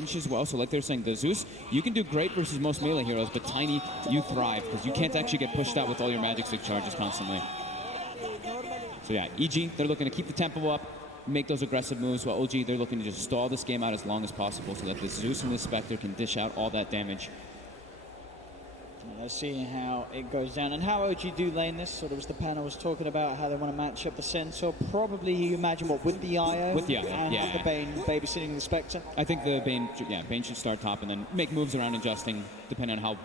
as well. So like they were saying, the Zeus, you can do great versus most melee heroes, but Tiny, you thrive because you can't actually get pushed out with all your magic stick charges constantly. So yeah, EG, they're looking to keep the tempo up, make those aggressive moves, while OG, they're looking to just stall this game out as long as possible so that the Zeus and the Spectre can dish out all that damage. Let's see how it goes down and how OG do lane this. So there was the panel was talking about how they want to match up the Centaur. Probably you imagine what with the IO? With the IO, and yeah. have the Bane babysitting the Spectre. I think the Bane should start top and then make moves around adjusting depending on how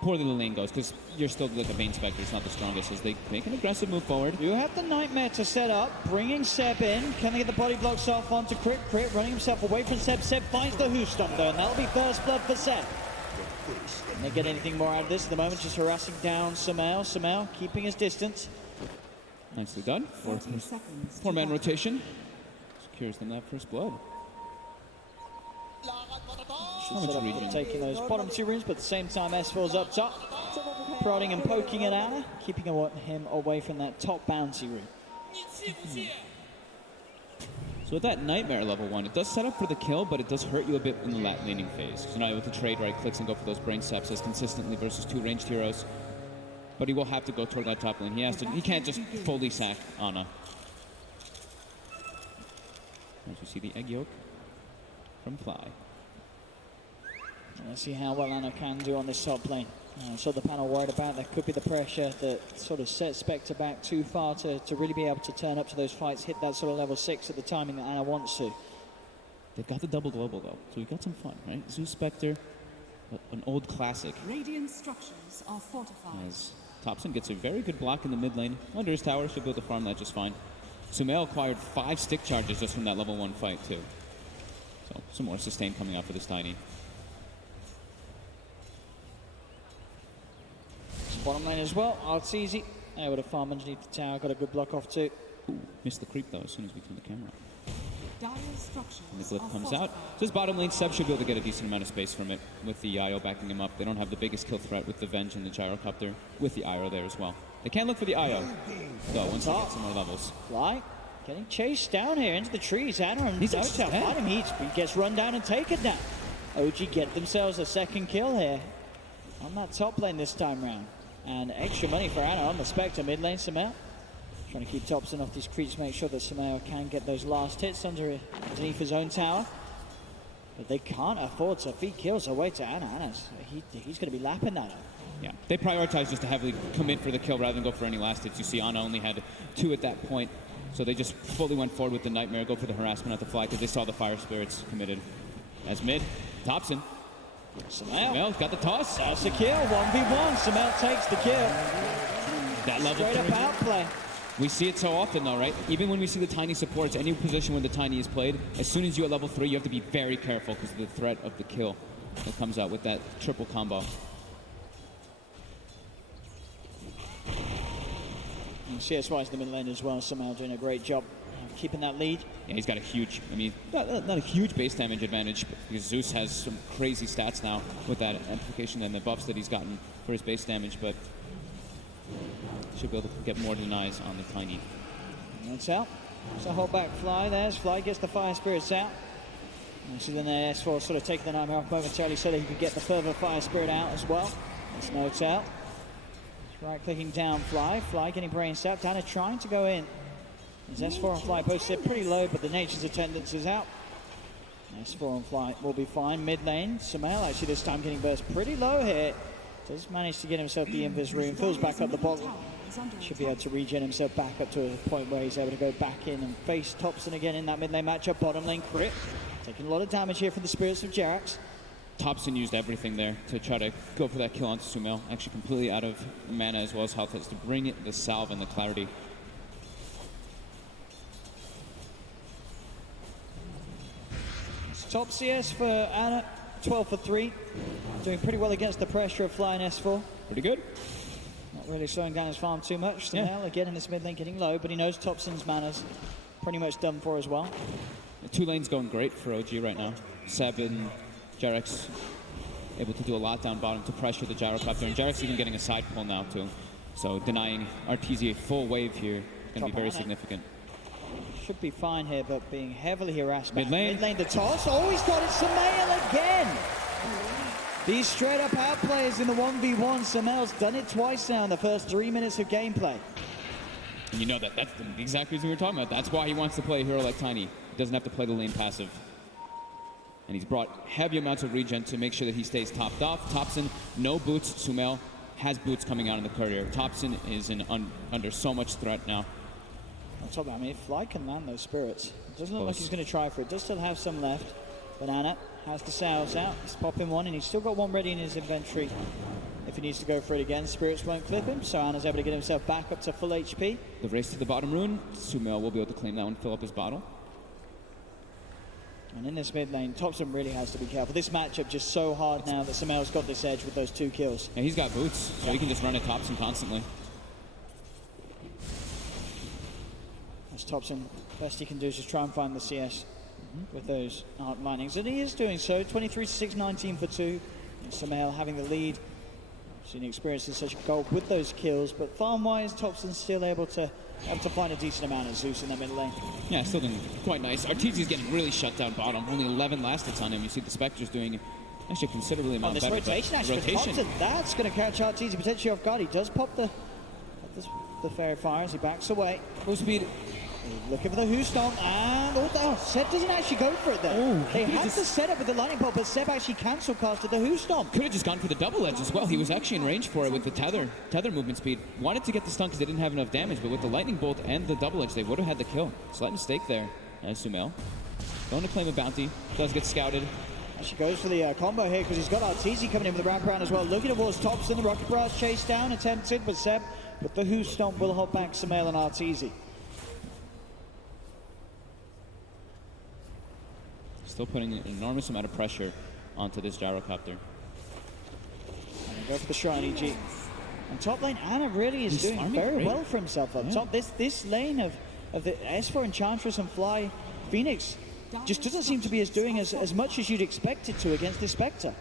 poorly the lane goes, because you're still like a Bane Spectre, it's not the strongest as they make an aggressive move forward. You have the Nightmare to set up, bringing Seb in. Can they get the body blocks off onto Crit? Crit running himself away from Seb. Seb finds the Hoostomp though, and that'll be first blood for Seb. Can they get anything more out of this at the moment? Just harassing down Samel. Samel keeping his distance. Nicely done. Four-man rotation. Secures them that first blood. Should set up for taking those bottom two rooms, but at the same time S4's up top. Prodding and poking at Anna, keeping him away from that top bouncy room. So with that Nightmare level 1, it does set up for the kill, but it does hurt you a bit in the lat laning phase. So now able to trade right clicks and go for those brain sepsis consistently versus two ranged heroes. But he will have to go toward that top lane. He can't just fully sack Ana. As you see the egg yolk from Fly. Let's see how well Anna can do on this top lane. So the panel worried about that could be the pressure that sort of sets Spectre back too far to really be able to turn up to those fights, hit that sort of level 6 at the timing that Anna wants to. They've got the double global though, so we've got some fun, right? Zeus Spectre, an old classic. Radiant structures are fortified. As Thompson gets a very good block in the mid lane. Under his tower, should be able to farm that just fine. Sumail acquired 5 stick charges just from that level 1 fight too. So some more sustain coming out for this Tiny. Bottom lane as well, it's easy. Able to farm underneath the tower, got a good block off too. Ooh, missed the creep though as soon as we turn the camera. And the glyph comes fortified. out. So his bottom lane, Seb should be able to get a decent amount of space from it with the IO backing him up. They don't have the biggest kill threat with the Venge and the Gyrocopter, with the IO there as well. They can look for the IO, though, once they get some more levels. Fly, getting chased down here into the trees. Anna and He's Dota fight him. He gets run down and taken down. OG get themselves a second kill here on that top lane this time round. And extra money for Anna on the Spectre mid lane. Samel trying to keep Thompson off these creeps, make sure that Samel can get those last hits underneath his own tower. But they can't afford to feed kills away to Anna. He's going to be lapping that up. Yeah, they prioritize just to heavily commit for the kill rather than go for any last hits. You see Ana only had 2 at that point, so they just fully went forward with the Nightmare, go for the harassment at the Fly because they saw the Fire Spirits committed. As mid, Thompson. Samel got the toss. That's the kill, 1v1. Samel takes the kill. That level Straight up outplay. We see it so often though, right? Even when we see the Tiny supports, any position where the Tiny is played, as soon as you're at level 3, you have to be very careful because of the threat of the kill that comes out with that triple combo. And CS-wise the mid lane as well, Samel doing a great job of keeping that lead. Yeah, he's got a huge, I mean, not a huge base damage advantage, because Zeus has some crazy stats now with that amplification and the buffs that he's gotten for his base damage, but should be able to get more denies on the Tiny. And that's out. So hold back Fly there. Fly gets the Fire Spirits out. And so then the S4 sort of taking the Nightmare off momentarily so that he could get the further Fire Spirit out as well. That's notes out. Right clicking down Fly. Fly getting brain sapped. Anna trying to go in. His S4 and Fly both sit pretty low, but the Nature's Attendance is out. S4 and Fly will be fine. Mid lane, Samel actually this time getting burst pretty low here. Does manage to get himself the Invis Rune. Fills back up the bottom. Should be able to regen himself back up to a point where he's able to go back in and face Thompson again in that mid lane matchup. Bottom lane crit. Taking a lot of damage here from the Spirits of Jerax. Thompson used everything there to try to go for that kill onto Sumail. Actually completely out of mana as well as health to bring it the salve and the clarity. It's top CS for Anna. 12 for 3. Doing pretty well against the pressure of Fly and S4. Pretty good. Not really slowing down his farm too much. Samel again in this mid lane getting low, but he knows Thompson's mana's pretty much done for as well. The 2 lanes going great for OG right now. Seb and Jerax able to do a lot down bottom to pressure the Gyrocopter, and Jerax even getting a side pull now too. So denying RTZ a full wave here is going to be very significant. Should be fine here, but being heavily harassed. Mid lane. Mid lane, the toss. Oh, he's got it. Samel again. These straight up outplays in the 1v1. Semel's done it twice now in the first 3 minutes of gameplay. And you know that's the exact reason we were talking about. That's why he wants to play a hero like Tiny. He doesn't have to play the lane passive. And he's brought heavy amounts of regen to make sure that he stays topped off. Thompson, no boots. Sumail has boots coming out in the courier. Thompson is under so much threat now. On top of that, I mean, if Fly can land those spirits, it doesn't look like he's going to try for it. Does still have some left. Banana has the sails out. He's popping one, and he's still got one ready in his inventory. If he needs to go for it again, spirits won't clip him, so Anna's able to get himself back up to full HP. The race to the bottom rune. Sumail will be able to claim that one, fill up his bottle. And in this mid lane, Thompson really has to be careful. This matchup just so hard now that Semel's got this edge with those 2 kills. And he's got boots, so he can just run at Thompson constantly. As Thompson, best he can do is just try and find the CS with those art minings. And he is doing so. 23-6, 19 for 2. And Semel having the lead. Seen experiences such a goal with those kills, but farm-wise, Thompson's still able to find a decent amount of Zeus in the mid lane. Yeah, still doing quite nice. Arteezy's getting really shut down bottom. Only 11 last hits on him. You see the Spectre's doing actually considerably amount better. Rotation actually for Thompson, that's going to catch Arteezy potentially off guard. He does pop the fairy fire as he backs away. Full speed. Looking for the Who Stomp, and Seb doesn't actually go for it there. They had the setup with the lightning bolt, but Seb actually cancel casted the Who Stomp. Could have just gone for the double edge as well. He was actually in range for it with the tether movement speed. Wanted to get the stun because they didn't have enough damage, but with the lightning bolt and the double edge, they would have had the kill. Slight mistake there, as Sumail. Going to claim a bounty, does get scouted. Actually goes for the combo here because he's got Arteezy coming in with the wraparound as well. Looking towards Thompson, the rocket barrage chase down, attempted, but Seb, but the Who Stomp will hold back Sumail and Arteezy. Still putting an enormous amount of pressure onto this gyrocopter. And go for the shrine, EG. And top lane, Anna really is doing very well for himself up top. This lane of the S4 Enchantress and Fly Phoenix just doesn't seem to be doing as much as you'd expect it to against this Spectre.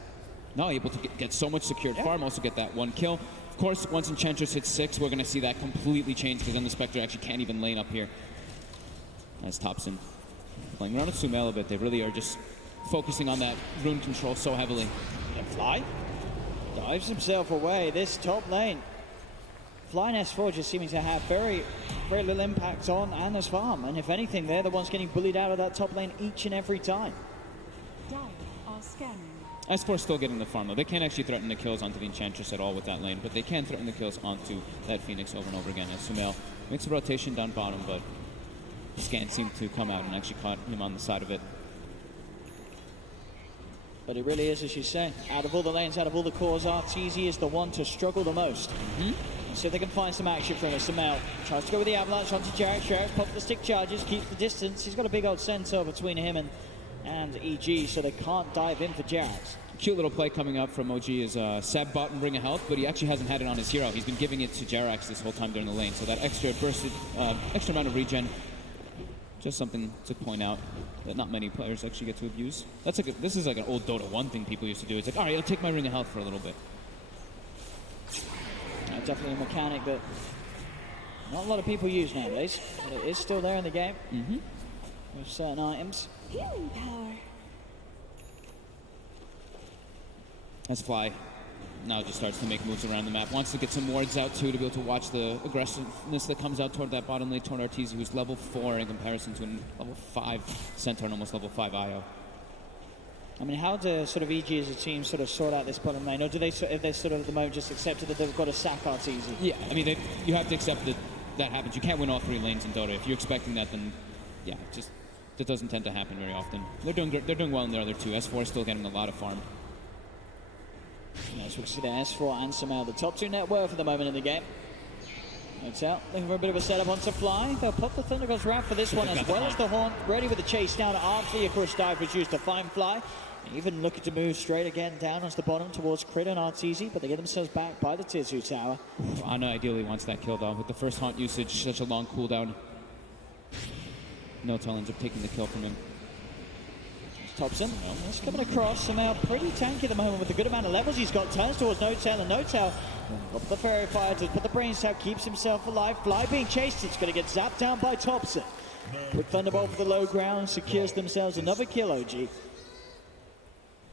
No, able to get so much secured farm, also get that 1 kill. Of course, once Enchantress hits 6, we're going to see that completely change because then the Spectre actually can't even lane up here. As Thompson playing around with Sumail a bit, they really are just focusing on that rune control so heavily. And Fly dives himself away. This top lane, Fly and S4 just seeming to have very little impact on Anna's farm. And if anything, they're the ones getting bullied out of that top lane each and every time. Dire are scanning. S4 still getting the farm though. They can't actually threaten the kills onto the Enchantress at all with that lane, but they can threaten the kills onto that Phoenix over and over again. As Sumail makes a rotation down bottom, but Scan seemed to come out and actually caught him on the side of it. But it really is, as you say, out of all the lanes, out of all the cores, Arteezy is the one to struggle the most. So they can find some action from him. Sumail tries to go with the avalanche onto Jarek. Jarek pops the stick charges, keeps the distance. He's got a big old centaur between him and EG, so they can't dive in for Jarek. Cute little play coming up from OG is Seb bought and Ring of Health, but he actually hasn't had it on his hero. He's been giving it to Jerax this whole time during the lane, so that extra amount of regen. Just something to point out that not many players actually get to abuse. This is like an old Dota 1 thing people used to do. It's like, all right, I'll take my Ring of Health for a little bit. Definitely a mechanic that not a lot of people use nowadays, but it is still there in the game with certain items. Healing power. As Fly now just starts to make moves around the map. Wants to get some wards out too to be able to watch the aggressiveness that comes out toward that bottom lane, toward Arteezy, who's level 4 in comparison to a level 5 Centaur and almost level 5 IO. I mean, how do sort of EG as a team sort of sort out this bottom lane, or do they, if they sort of at the moment just accepted that they've got to sack Arteezy? Yeah, I mean, you have to accept that that happens. You can't win all 3 lanes in Dota. If you're expecting that, then yeah, just that doesn't tend to happen very often. They're doing well in their other 2. S4 still getting a lot of farm. As we can see there, S4 and Sumail, the top 2 net worth at the moment in the game. It's out, looking for a bit of a setup onto Fly. They'll pop the Thunder God's Wrath for this one, as well as the Haunt, ready with the chase down. Archly, of course, dive was used to find Fly. Even looking to move straight again down onto the bottom towards Crit and Arteezy, but they get themselves back by the Tier 2 tower. Ana ideally wants that kill though. With the first Haunt usage, such a long cooldown. No telling of taking the kill from him. Thompson, he's coming across, and now pretty tanky at the moment with the good amount of levels he's got. Turns towards No-Tail, and No-Tail got the Fairy Fire to put the brains out, keeps himself alive. Fly being chased, it's going to get zapped down by Thompson. Quick Thunderbolt for the low ground, secures themselves another kill, OG.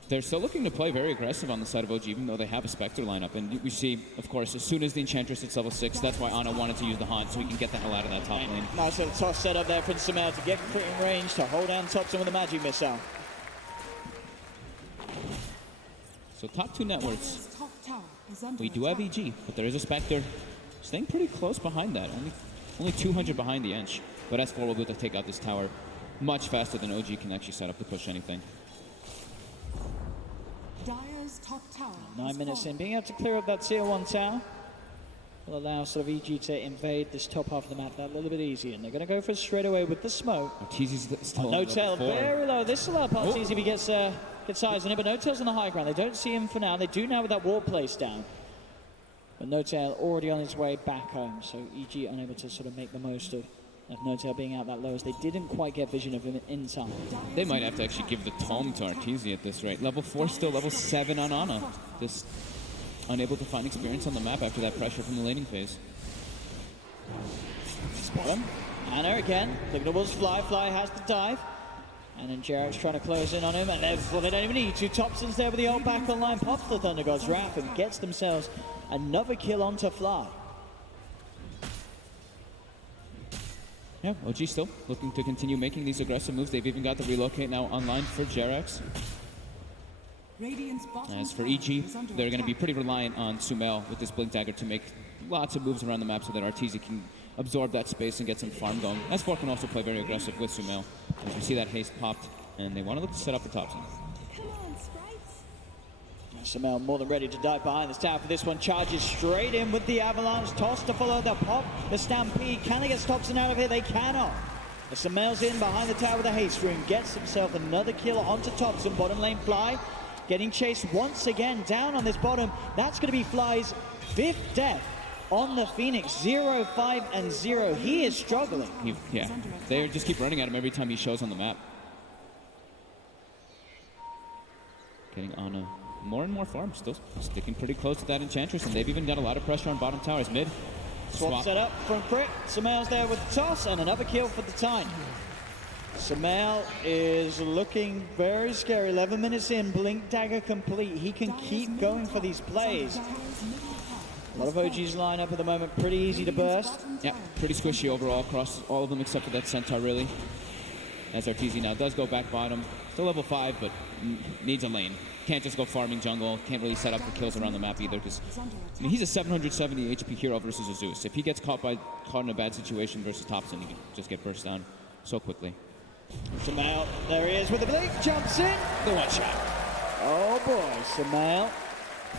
They're still looking to play very aggressive on the side of OG, even though they have a Spectre lineup. And we see, of course, as soon as the Enchantress hits level 6, that's why Ana wanted to use the Haunt, so he can get the hell out of that top lane. Nice little toss set up there for Samel to get Crit in range to hold down Thompson with a magic missile. So top 2 networks. Dire's top tower is under We do have attack. EG, but there is a Spectre staying pretty close behind that. Only 200 behind the Ench. But S4 will be able to take out this tower much faster than OG can actually set up to push anything. Dire's top tower 9 minutes in, being able to clear up that tier 1 tower will allow sort of EG to invade this top half of the map that little bit easier. And they're going to go for it straight away with the smoke. Arteezy's still No on tail, level 4. very low. This will help Arteezy if he gets eyes on it, but No Tail's on the high ground. They don't see him for now. They do now with that wall placed down. But No Tail already on his way back home, so EG unable to sort of make the most of No Tail being out that low, as they didn't quite get vision of him in time. They might have to actually give the tome to Arteezy at this rate. Level 4 still, level 7 on Ana. Just unable to find experience on the map after that pressure from the laning phase. Spot him. Ana again, looking towards Fly. Fly has the dive. And then Jarrett's trying to close in on him, and they don't even need to. Thompson's there with the ult back online, pops the Thunder God's Wrath and gets themselves another kill onto Fly. Yeah, OG still looking to continue making these aggressive moves. They've even got the relocate now online for Jerax. Radiant's bottom As for tower EG, is under they're going to be attack. pretty reliant on Sumail with this Blink Dagger to make lots of moves around the map so that Arteezy can absorb that space and get some farm going. S4 can also play very aggressive with Sumail. As we see that haste popped, and they want to look to set up the Thompson. Come on, sprites. Samel more than ready to dive behind this tower for this one. Charges straight in with the avalanche. Toss to follow the pop. The stampede. Can they get Thompson out of here? They cannot. As Samel's in behind the tower with a haste rune. Gets himself another kill onto Thompson. Bottom lane Fly. Getting chased once again down on this bottom. That's going to be Fly's 5th death on the Phoenix. 0, 5, and 0. He is struggling. Yeah, they just keep running at him every time he shows on the map. Getting on more and more farm, still sticking pretty close to that Enchantress, and they've even got a lot of pressure on bottom towers. Mid, Swap set up from Crit. Samel's there with the toss, and another kill for the Tine. Samel is looking very scary. 11 minutes in, Blink Dagger complete. He can keep going for these plays. A lot of OG's line up at the moment, pretty easy to burst. Yeah, pretty squishy overall across all of them except for that Centaur, really. As Arteezy now does go back bottom. Still level 5, but needs a lane. Can't just go farming jungle. Can't really set up for kills around the map either, because I mean, he's a 770 HP hero versus a Zeus. If he gets caught in a bad situation versus Thompson, he can just get burst down so quickly. Samel, there he is with the blink, jumps in. The one shot. Oh boy, Samel.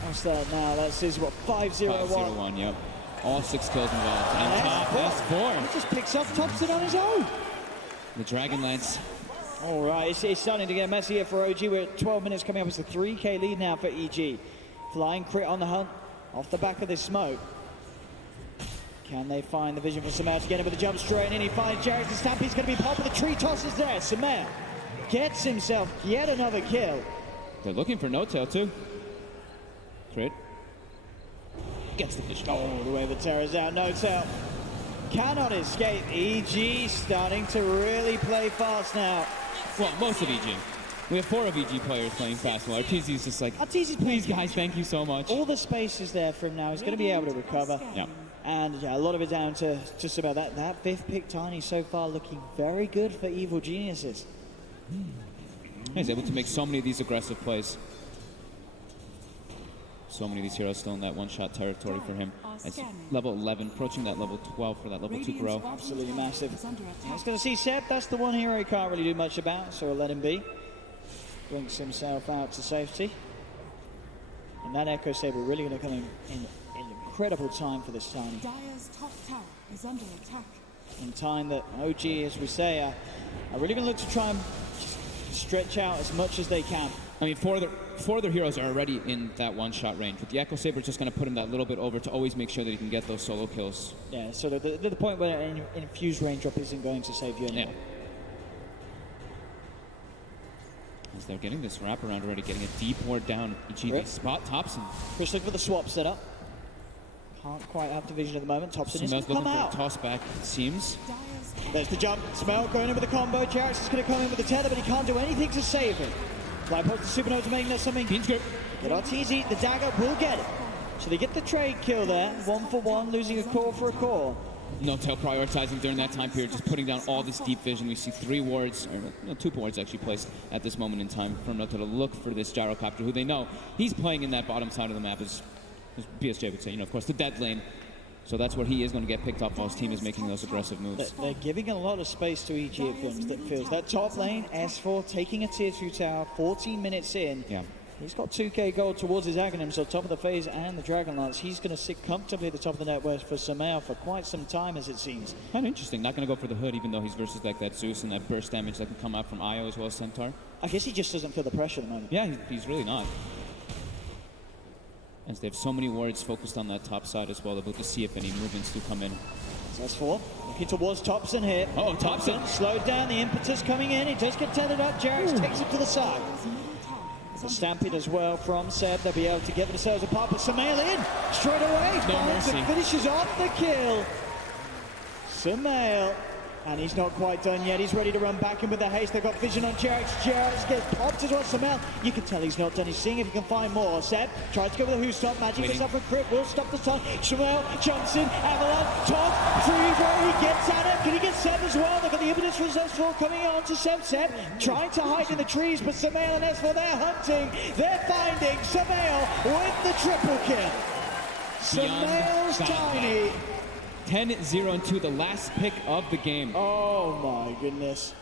What's that now? That's his, what, 5-0-1. 5-0-1, yep. All 6 kills involved. And top, that's 4. He just picks up Thompson on his own. The Dragonlance. All right, it's starting to get messy here for OG. We're at 12 minutes coming up. It's a 3K lead now for EG. Flying Crit on the hunt off the back of this smoke. Can they find the vision for Samel to get him with a jump straight in? He finds Jarek. The Stampede's going to be popped, but the tree toss is there. Samel gets himself yet another kill. They're looking for No Tail, too. Crit. Gets the vision. Oh, the way the Terror's out. No Tail cannot escape. EG starting to really play fast now. Well, most of EG. We have 4 of EG players playing fast. Well, Arteezy's just like, Arteezy's please, guys, thank you so much. all the space is there for him now. He's going to be able to recover. Yeah. And yeah, a lot of it down to just about that 5th pick Tiny so far looking very good for Evil Geniuses. He's able to make so many of these aggressive plays. So many of these heroes still in that one-shot territory for him. As level 11, approaching that level 12 for that level 2 grow. Absolutely massive. He's going to see Seb. That's the one hero he can't really do much about, so we'll let him be. Blinks himself out to safety. And that Echo Saber really going to come in incredible time for this Tiny. Dire's top tower is under attack. In time that OG, as we say, are really going to look to try and stretch out as much as they can. I mean, 4 of their heroes are already in that one-shot range. But the Echo Saber is just going to put him that little bit over to always make sure that he can get those solo kills. Yeah, so the point where an infused range drop isn't going to save you anymore. Yeah. As they're getting this wraparound already, getting a deep ward down. EG spot Thompson. Chris looking for the swap setup. Can't quite have the vision at the moment. Thompson is going Smel's to looking come for out. a toss back, it seems. Dire's There's the jump. Smell going in with the combo. Jarrett's is going to come in with the tether, but he can't do anything to save him. Fly post the Supernova making that something. Keen script. Get RTZ, the dagger will get it. So they get the trade kill there, 1 for 1, losing a core for a core. No-tail prioritizing during that time period, just putting down all this deep vision. We see 3 wards, or no, 2 wards actually placed at this moment in time from No-tail to look for this gyrocopter, who they know he's playing in that bottom side of the map, as BSJ would say, you know, of course, the dead lane. So that's where he is going to get picked up while his team is making those aggressive moves. They're giving a lot of space to EG, it feels. That top lane, S4 taking a tier 2 tower, 14 minutes in. Yeah. He's got 2k gold towards his Aghanim, so top of the phase and the Dragon Lance. He's going to sit comfortably at the top of the network for Samael for quite some time, as it seems. Kind of interesting. Not going to go for the hood, even though he's versus like that Zeus and that burst damage that can come out from Io as well as Centaur. I guess he just doesn't feel the pressure at the moment. Yeah, he's really not. As they have so many wards focused on that top side as well, they're able to see if any movements do come in. S4 looking towards Thompson here. Oh, Thompson. Slowed down, the impetus coming in. He does get tethered up. Jarex takes him to the side. The stampede as well from Seb. They'll be able to get themselves apart, but Samael in straight away. No mercy. Finishes off the kill. Samael. And he's not quite done yet. He's ready to run back in with the haste. They've got vision on Jarex. Jarex gets popped as well. Samael, you can tell he's not done. He's seeing if he can find more. Seb tries to go with a who-stop. Magic is up for crit. Will stop the stun. Samael jumps in. Avalanche, top, free where he gets at him. Can he get Seb as well? Look at the impetus from S4 coming on to Seb. Seb trying to hide in the trees, but Samael and S4, they're hunting. They're finding Samael with the triple kill. Samael's tiny. 10-0-2, the last pick of the game. Oh my goodness.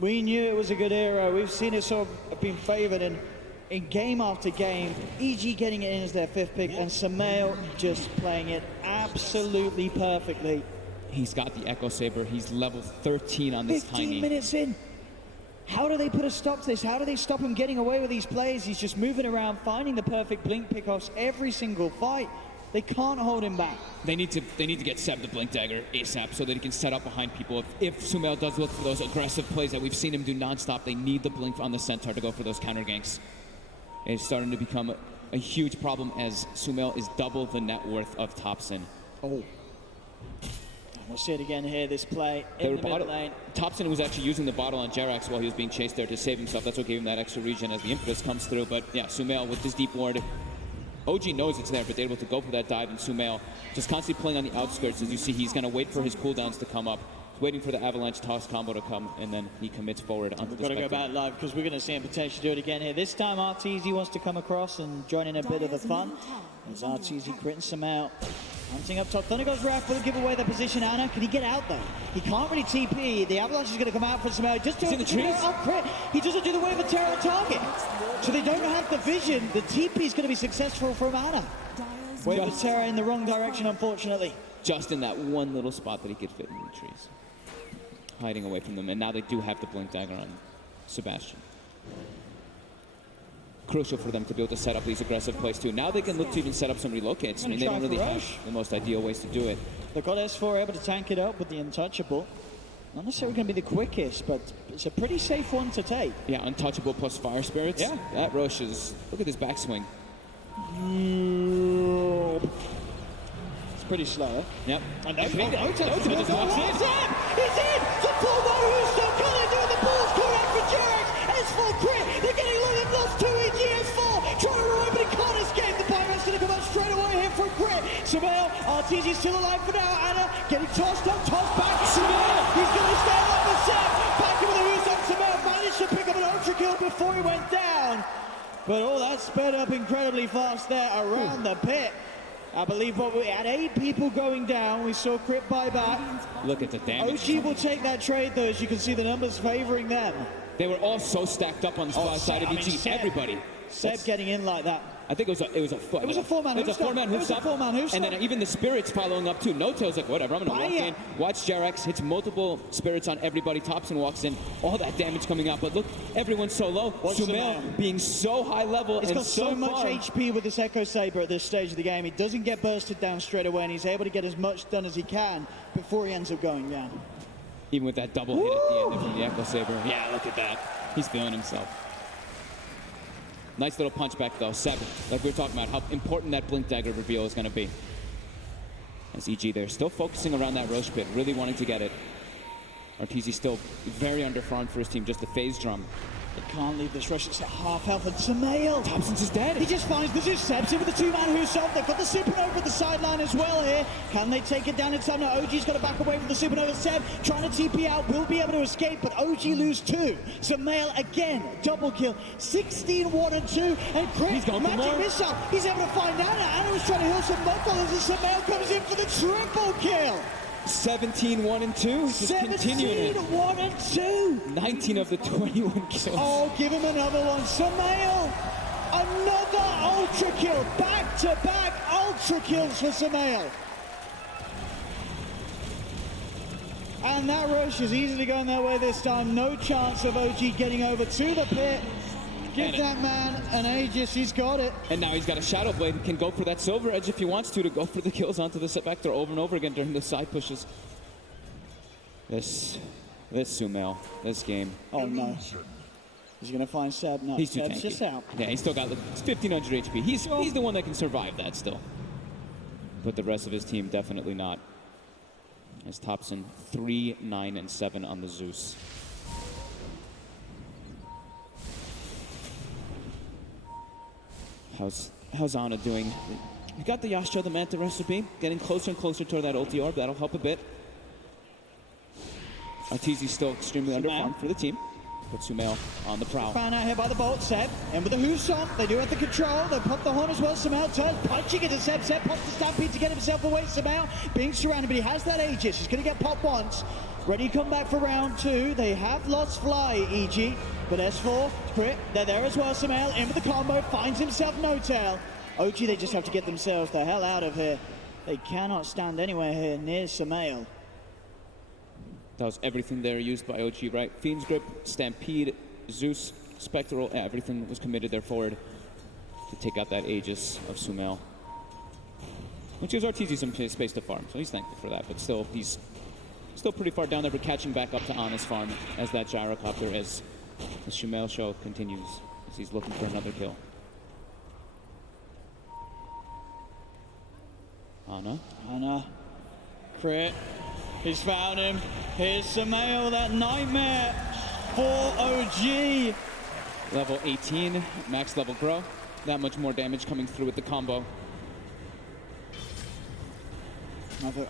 We knew it was a good era. We've seen it sort of been favored in game after game. EG getting it in as their 5th pick, and Samael just playing it absolutely perfectly. He's got the Echo Saber. He's level 13 on this 15 tiny. minutes in. How do they put a stop to this? How do they stop him getting away with these plays? He's just moving around, finding the perfect blink pickoffs every single fight. They can't hold him back. They need to get Seb the Blink Dagger ASAP so that he can set up behind people. If Sumail does look for those aggressive plays that we've seen him do nonstop, they need the Blink on the Centaur to go for those counter ganks. It's starting to become a huge problem as Sumail is double the net worth of Thompson. Oh. We'll see it again here, this play in the mid lane. Thompson was actually using the bottle on Jarex while he was being chased there to save himself. That's what gave him that extra regen as the impetus comes through. But yeah, Sumail with this deep ward, OG knows it's there, but they're able to go for that dive, and Sumail just constantly playing on the outskirts. As you see, he's going to wait for his cooldowns to come up. He's waiting for the avalanche toss combo to come, and then he commits forward onto the We've got to go back live because we're going to see him potentially do it again here. This time RTZ wants to come across and join in a bit of the fun. As RTZ critting some out. Hunting up top. Thunder goes Raph will give away the position. Anna, can he get out though? He can't really TP. The avalanche is going to come out for Sumail. Just do it. He doesn't do the wave of terror target. So they don't have the vision. The TP is going to be successful from Anna. Wave of terror in the wrong direction, unfortunately. Just in that one little spot that he could fit in the trees. Hiding away from them. And now they do have the Blink Dagger on Sebastian. Crucial for them to be able to set up these aggressive plays too. Now they can look to even set up some relocates. I mean, they don't really have the most ideal ways to do it. They've got S4 able to tank it up with the Untouchable. Not necessarily going to be the quickest, but it's a pretty safe one to take. Yeah, Untouchable plus Fire Spirits. Yeah. That Roche is... Look at this backswing. It's pretty slow. Yep. And He's in! The full Maru still coming doing the balls. Correct for Jarex. S4 crit. They're getting low. They've lost 2 EGS4. Trying to run, but he can't escape. The Pyro's going to come out straight away here for a crit. Sumail, RTZ still alive for now. Anna getting tossed up, tossed back. Sumail, he's going to stand up for Seb. Back in with a who's up. Sumail managed to pick up an ultra kill before he went down. But all that sped up incredibly fast there around the pit. I believe what we had 8 people going down. We saw crit buyback. Look at the damage. OG will take that trade though, as you can see the numbers favoring them. They were all so stacked up on the side of EG. Everybody. Seb getting in like that. I think it was a 4-man hoof stop. And then even the spirits following up too. No-tail's like, whatever, I'm going to walk in. Watch Jarex hits multiple spirits on everybody. Thompson walks in. All that damage coming out. But look, everyone's so low. Sumail being so high level. He's got so much HP with this Echo Saber at this stage of the game. He doesn't get bursted down straight away, and he's able to get as much done as he can before he ends up going down. Even with that double hit at the end from the Echo Saber. Yeah, look at that. He's feeling himself. Nice little punch back though. 7, like we were talking about, how important that Blink Dagger reveal is going to be. As EG there, still focusing around that Roche pit, really wanting to get it. RTZ still very underfarmed for his team, just the phase drum. They can't leave this rush. It's at half health. And Samael. Thompson's is dead. He just finds the Zeus. Sebs in with the two-man Hussov. They've got the Supernova at the sideline as well here. Can they take it down in time? No, OG's got to back away from the Supernova. Seb trying to TP out. Will be able to escape, but OG lose 2. Samael again. Double kill. 16, 1 and 2. And Crit. He's going for Magic more. Missile. He's able to find Anna. Anna was trying to heal some Mokol as Samael comes in for the triple kill. 17, 1 and 2. Just 17, continuing it. 1 and 2. 19 of the 21 kills. Oh, give him another one. Samael, another ultra kill. Back-to-back ultra kills for Samael. And that rush is easily going their way this time. No chance of OG getting over to the pit. Give that man an Aegis, he's got it. And now he's got a Shadow Blade, can go for that Silver Edge if he wants to go for the kills onto the Vector over and over again during the side pushes. This Sumail, this game. Oh no. He's gonna find Seb. No, He's too Seb's tanky. just out. Yeah, he's still got 1,500 HP. He's the one that can survive that still. But the rest of his team definitely not. As Thompson 3, 9, and 7 on the Zeus. How's Ana doing? We got the Yasha the Manta recipe, getting closer and closer toward that ulti orb. That'll help a bit. Arteezy's still extremely underfarmed for the team. Put Sumail on the prowl. Found out here by the Bolt. Seb, and with the Hussong, they do have the control. They pop the horn as well. Samael turns, punching into Seb. Seb pops the Stampede to get himself away. Samael being surrounded, but he has that Aegis. He's going to get popped once. Ready to come back for round 2. They have lost Fly, EG, but S4, Crit, they're there as well. Samael in with the combo, finds himself no tail. OG, they just have to get themselves the hell out of here. They cannot stand anywhere here near Samael. That was everything there used by OG, right? Fiend's Grip, Stampede, Zeus, Spectral, everything was committed there forward to take out that Aegis of Sumail. Which gives Arteezy some space to farm, so he's thankful for that, but still, he's still pretty far down there, but catching back up to Ana's farm as that gyrocopter, as the Sumail show continues, as he's looking for another kill. Ana, Crit, he's found him. Here's Samael, that nightmare for OG. Level 18, max level grow. That much more damage coming through with the combo.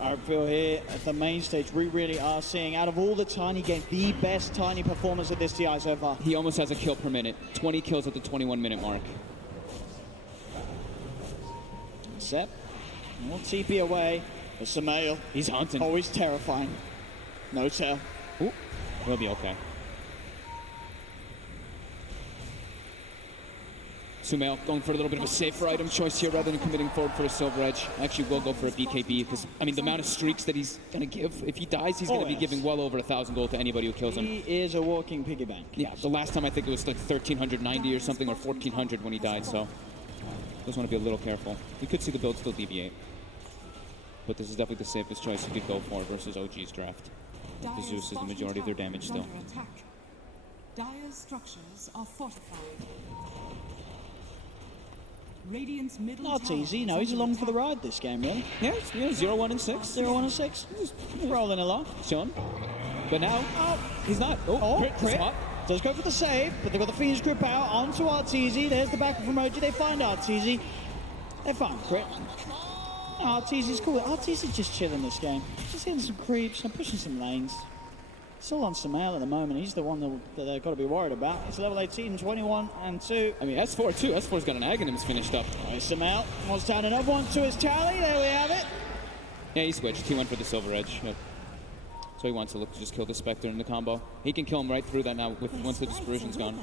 I feel here at the main stage, we really are seeing, out of all the Tiny games, the best Tiny performance of this TI so far. He almost has a kill per minute. 20 kills at the 21-minute mark. Sep, more TP away. But Samael, He's hunting. always terrifying. No tail. Ooh, we'll be okay. Sumail going for a little bit of a safer item choice here rather than committing forward for a Silver Edge. Actually, we'll go for a BKB because, I mean, the amount of streaks that he's going to give, if he dies, he's going to be giving well over 1,000 gold to anybody who kills him. He is a walking piggy bank. Yeah, the last time I think it was like 1,390 or something, or 1,400 when he died, so just want to be a little careful. We could see the build still deviate. But this is definitely the safest choice you could go for versus OG's draft. The Zeus is the majority of their damage still. Dire's structures are fortified. Radiant's middle Not tower easy, is no, he's under along for the attack. ride this game, really. Yeah, 0, 1, and 6. 0, 1, and 6. He's rolling along. Sean. But now, he's not. Oh, crit. spot. Does go for the save, but they've got the Fiend's Grip out onto Arteezy. There's the back from OG. They find Arteezy. They find Crit. Arteezy's cool. Arteezy's just chilling this game. Just hitting some creeps and pushing some lanes. It's all on Samael at the moment. He's the one that they've got to be worried about. It's level 18, 21, and 2. I mean, S4 too. S4's got an Aghanims finished up. There's Samael. Wants down another one to his tally. There we have it. Yeah, he switched. He went for the Silver Edge. Yep. So he wants to look to just kill the Spectre in the combo. He can kill him right through that now with once the Dispersion's gone.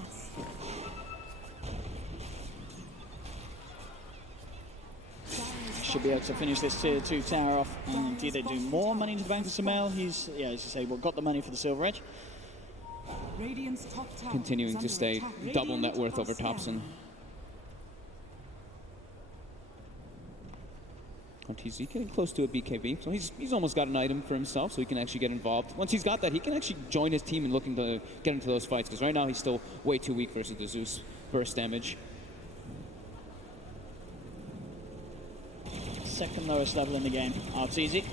Should be able to finish this tier 2 tower off. And indeed, they do more money into the bank for Samael. He's, as you say, got the money for the Silver Edge. Radiant's top tower Continuing is to under stay attack. double net Radiant worth are over Thompson. Arteezy getting close to a BKB, so he's almost got an item for himself, so he can actually get involved. Once he's got that, he can actually join his team and looking to get into those fights, because right now he's still way too weak versus the Zeus burst damage. Second lowest level in the game. Arteezy.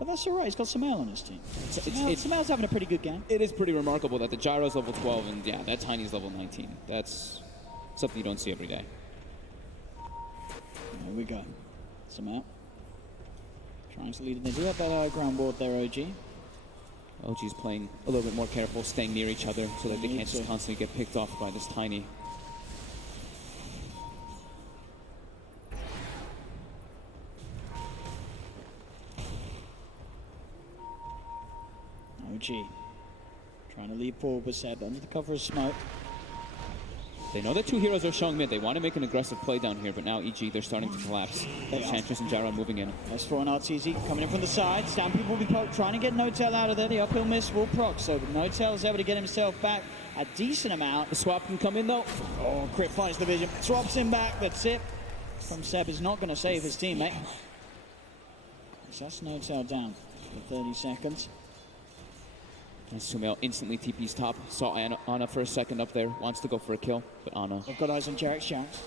But that's all right. He's got Sumail on his team. It's Sumail's having a pretty good game. It is pretty remarkable that the Gyro's level 12 and yeah, that Tiny's level 19. That's something you don't see every day. There we go. Sumail. Trying to lead in. They do have that ground ward there, OG. OG's playing a little bit more careful, staying near each other so that they can't just to. constantly get picked off by this Tiny. OG. Trying to lead forward with Seb under the cover of smoke. They know that two heroes are showing mid. They want to make an aggressive play down here, but now EG, they're starting to collapse. Enchantress and Gyro moving in. S4 and RTZ coming in from the side. Stampede will be poked, trying to get No-Tail out of there. The uphill miss will proc, so No-Tail is able to get himself back a decent amount. The swap can come in though. Oh, crit finds the vision. Swaps him back. That's it. From Seb is not going to save his teammate. So that's No-Tail down for 30 seconds. And Sumail instantly TP's top. Saw Ana for a second up there. Wants to go for a kill, but Ana. They've got eyes on Jarek's chance.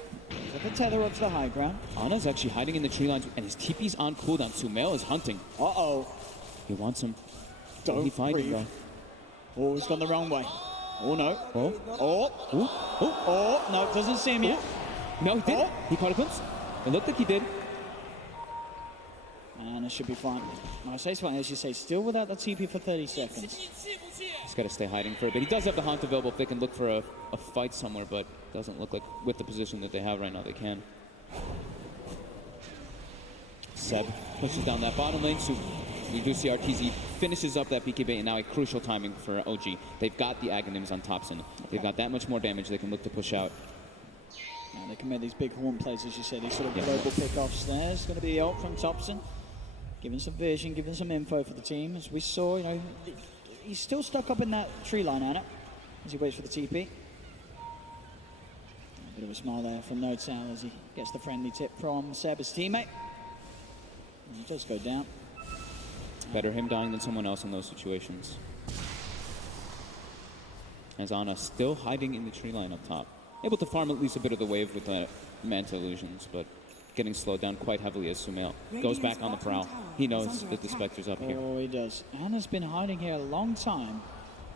Put the tether up to the high ground. Ana's actually hiding in the tree lines, and his TP's on cooldown. Sumail is hunting. Uh-oh. He wants him. Don't he find him, breathe. though? Oh, he's gone the wrong way. Oh, no. Oh. Oh. Ooh. Oh, no, doesn't see him yet. No, he did. Oh. He caught a glimpse. It looked like he did. And it should be fine. When I say it's fine, as you say, still without the TP for 30 seconds. He's got to stay hiding for a bit. He does have the Haunt available if they can look for a fight somewhere, but doesn't look like with the position that they have right now they can. Seb pushes down that bottom lane, so we do see RTZ finishes up that BKB, and now a crucial timing for OG. They've got the Aghanims on Thompson. They've got that much more damage they can look to push out. Yeah, they can make these big horn plays, as you say, these sort of global pickoffs there. It's going to be the ult from Thompson, giving some vision, giving some info for the team. As we saw, you know, he's still stuck up in that tree line, Ana, as he waits for the TP. A bit of a smile there from No-Tail as he gets the friendly tip from Seb, his teammate. And he does go down. Better him dying than someone else in those situations. As Ana still hiding in the tree line up top. Able to farm at least a bit of the wave with the Manta illusions, but getting slowed down quite heavily as Sumail goes back on the prowl. He knows that the Spectre's up here. Oh, he does. Ana's been hiding here a long time.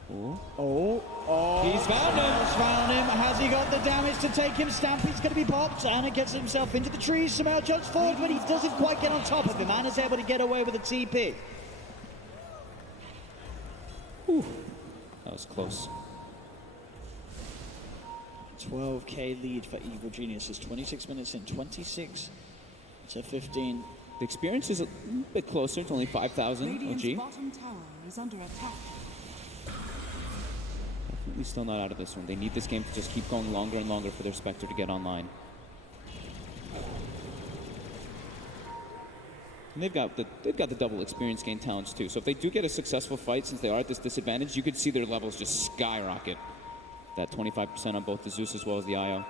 Oh. Oh. He's found him. He's found him. Has he got the damage to take him? Stampede's going to be popped. Ana gets himself into the trees. Sumail jumps forward, but he doesn't quite get on top of him. Ana's able to get away with a TP. Whew. That was close. 12k lead for Evil Geniuses. 26 minutes in. 26 to 15. The experience is a bit closer. It's only 5,000 Radiant's OG. bottom tower is under attack. Definitely still not out of this one. They need this game to just keep going longer and longer for their Spectre to get online. And they've got the double experience gain talents too. So if they do get a successful fight, since they are at this disadvantage, you could see their levels just skyrocket. That 25% on both the Zeus as well as the IO.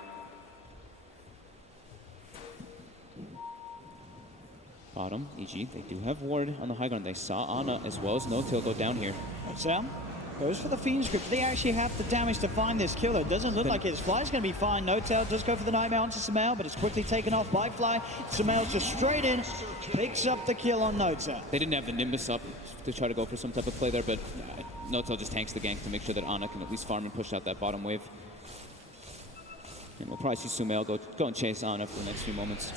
Bottom, EG, they do have ward on the high ground. They saw Ana as well as No-Tail go down here. Sam goes for the Fiend script. They actually have the damage to find this killer. It doesn't look like it. Fly's going to be fine. No-Tail does go for the Nightmare onto Sumail, but it's quickly taken off by Fly. Sumail just straight in, picks up the kill on No-Tail. They didn't have the Nimbus up to try to go for some type of play there, but No-Tail just tanks the gank to make sure that Ana can at least farm and push out that bottom wave. And we'll probably see Sumail go and chase Ana for the next few moments.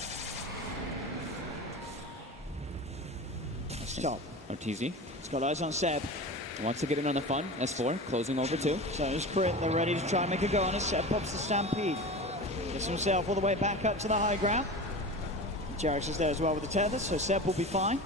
Stop. RTZ He's got eyes on Seb. wants to get in on the fun. S4 closing over two. So his crit, they're ready to try and make a go on it. Seb pops the Stampede. Gets himself all the way back up to the high ground. Jarek's is there as well with the tether, so Seb will be fine.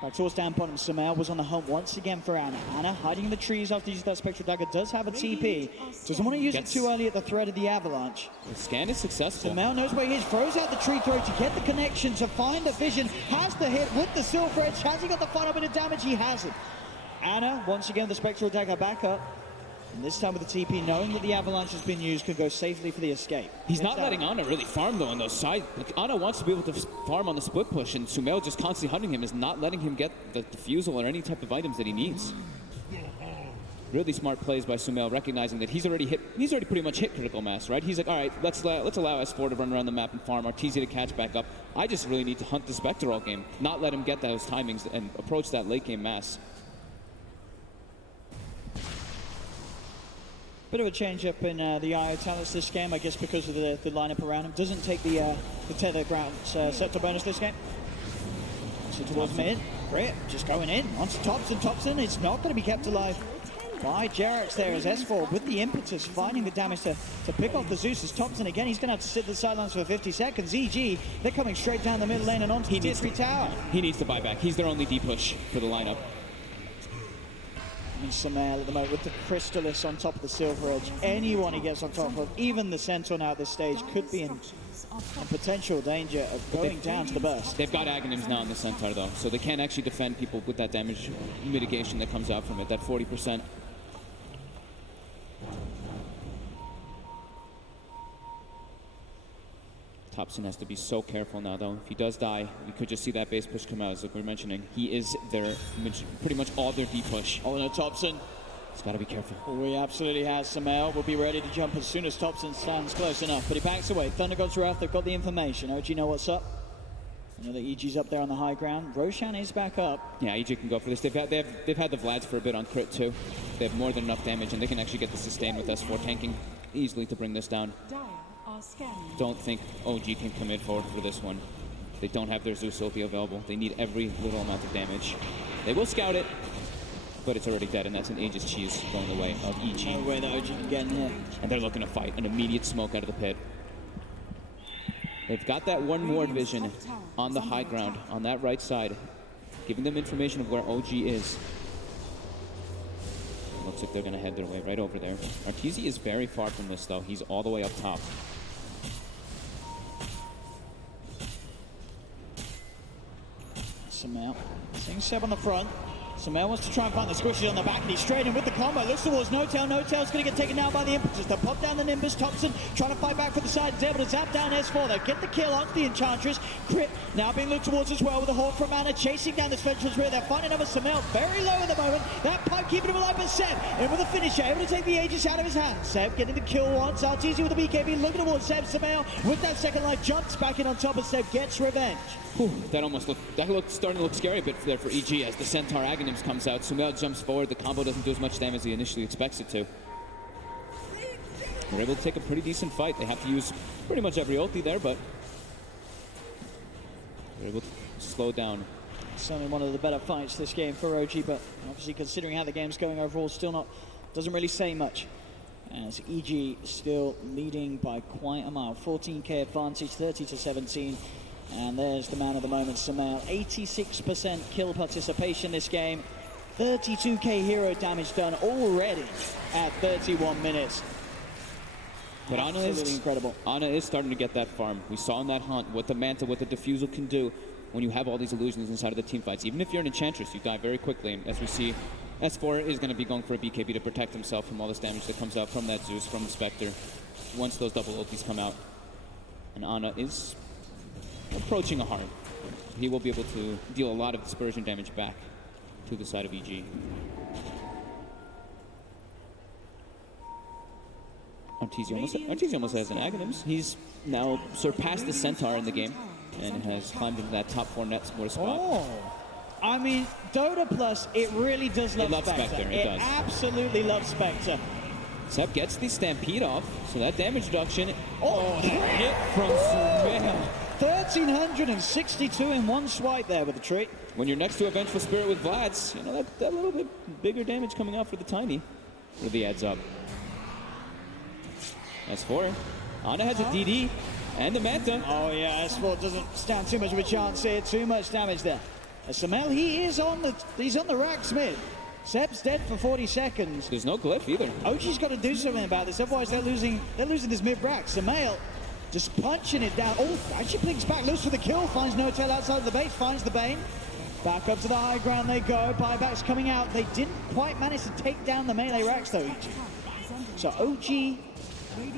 Back towards down bottom, Sumail was on the hunt once again for Ana. Ana hiding in the trees after using that Spectral Dagger, does have a TP. Doesn't want to use it too early at the threat of the avalanche. The scan is successful. Sumail knows where he is, throws out the tree throw to get the connection, to find the vision, has the hit with the Silver Edge. Has he got the final bit of damage? He hasn't. Ana, once again, the Spectral Dagger back up. And this time with the TP, knowing that the avalanche has been used, could go safely for the escape. He's not letting Ana really farm though on those sides. Like, Ana wants to be able to farm on the split push, and Sumail just constantly hunting him is not letting him get the defusal or any type of items that he needs. Really smart plays by Sumail, recognizing that he's already pretty much hit critical mass, right? He's like, all right, let's allow S4 to run around the map and farm, Arteezy to catch back up. I just really need to hunt the Spectre all game, not let him get those timings and approach that late game mass. Bit of a change up in the IO talents this game, I guess because of the lineup around him. Doesn't take the tether ground scepter bonus this game. So towards mid, great, just going in onto Thompson. Thompson is not going to be kept alive by Jerax there as S4 with the impetus, finding the damage to pick off the Zeus. As Thompson again, he's going to have to sit the sidelines for 50 seconds. EG, they're coming straight down the middle lane and onto the tier 3 tower. He needs to buy back. He's their only D push for the lineup. And Sumail at the moment with the Crystallis on top of the Silver Edge. Anyone he gets on top of, even the Centaur now at this stage, could be in potential danger of going down to the burst. They've got Aghanims now on the Centaur though, so they can't actually defend people with that damage mitigation that comes out from it, that 40%. Thompson has to be so careful now, though. If he does die, we could just see that base push come out, as like we were mentioning. He is their pretty much all their D push. Oh no, Thompson. He's got to be careful. Well, he absolutely has. Sumail will be ready to jump as soon as Thompson stands close enough, but he backs away. Thunder God's Wrath, they've got the information. OG know what's up. I know that EG's up there on the high ground. Roshan is back up. Yeah, EG can go for this. They've had the Vlads for a bit on crit too. They have more than enough damage, and they can actually get the sustain with S4 tanking easily to bring this down. Don't think OG can commit forward for this one. They don't have their Zeus ulti available. They need every little amount of damage. They will scout it, but it's already dead, and that's an Aegis cheese going the way of EG. No way that OG can get in here. And they're looking to fight an immediate smoke out of the pit. They've got that one ward vision on the high ground, on that right side, giving them information of where OG is. Looks like they're going to head their way right over there. Arteezy is very far from this, though. He's all the way up top. Sumail seeing Seb on the front. Sumail wants to try and find the squishes on the back, and he's straight in with the combo. Looks towards No Tail. No Tail's going to get taken down by the impetus. They pop down the Nimbus. Thompson trying to fight back for the side. Is able to zap down S4. They'll get the kill onto the Enchantress. Crit now being looked towards as well with a Hawk from Mana chasing down this Venturous rear. They're finding another Sumail very low at the moment. That pipe keeping him alive, but Seb in with a finisher, able to take the Aegis out of his hand. Seb getting the kill once. Arteezy with the BKB looking towards Seb. Sumail with that second life jumps back in on top, and Seb gets revenge. Whew, that looked starting to look scary a bit there for EG as the Centaur Aghanims comes out. Sumail jumps forward. The combo doesn't do as much damage as he initially expects it to. They're able to take a pretty decent fight. They have to use pretty much every ulti there, but they're able to slow down. Certainly one of the better fights this game for OG, but obviously considering how the game's going overall, doesn't really say much. As EG still leading by quite a mile. 14k advantage, 30-17. And there's the man of the moment, Sumail. 86% kill participation this game. 32k hero damage done already at 31 minutes. But Absolutely incredible. Ana is starting to get that farm. We saw in that hunt what the Manta, what the Diffusal can do when you have all these illusions inside of the team fights. Even if you're an Enchantress, you die very quickly. And as we see, S4 is going to be going for a BKB to protect himself from all this damage that comes out from that Zeus, from the Spectre, once those double ultis come out. And Ana is approaching a harm. He will be able to deal a lot of dispersion damage back to the side of EG. Arteezy almost has an Aghanims. He's now surpassed the Centaur in the game and has climbed into that top 4 net spot. Oh, I mean, Dota Plus, it really does love Spectre. It does. Absolutely loves Spectre. Seb gets the Stampede off, so that damage reduction. Oh, that hit from Sumail. 1,362 in one swipe there with the treat. When you're next to a Vengeful Spirit with Vlads, you know, that little bit bigger damage coming out for the Tiny. With the adds up. S4. Ana has a DD and the Manta. Oh yeah, S4 doesn't stand too much of a chance here. Too much damage there. Sumail, he's on the racks mid. Seb's dead for 40 seconds. There's no glyph either. OG's got to do something about this, otherwise they're losing this mid rack. Sumail just punching it down. Oh, actually blinks back, looks for the kill, finds No Tail outside of the base, finds the Bane. Back up to the high ground they go. Buybacks coming out. They didn't quite manage to take down the melee racks though. So OG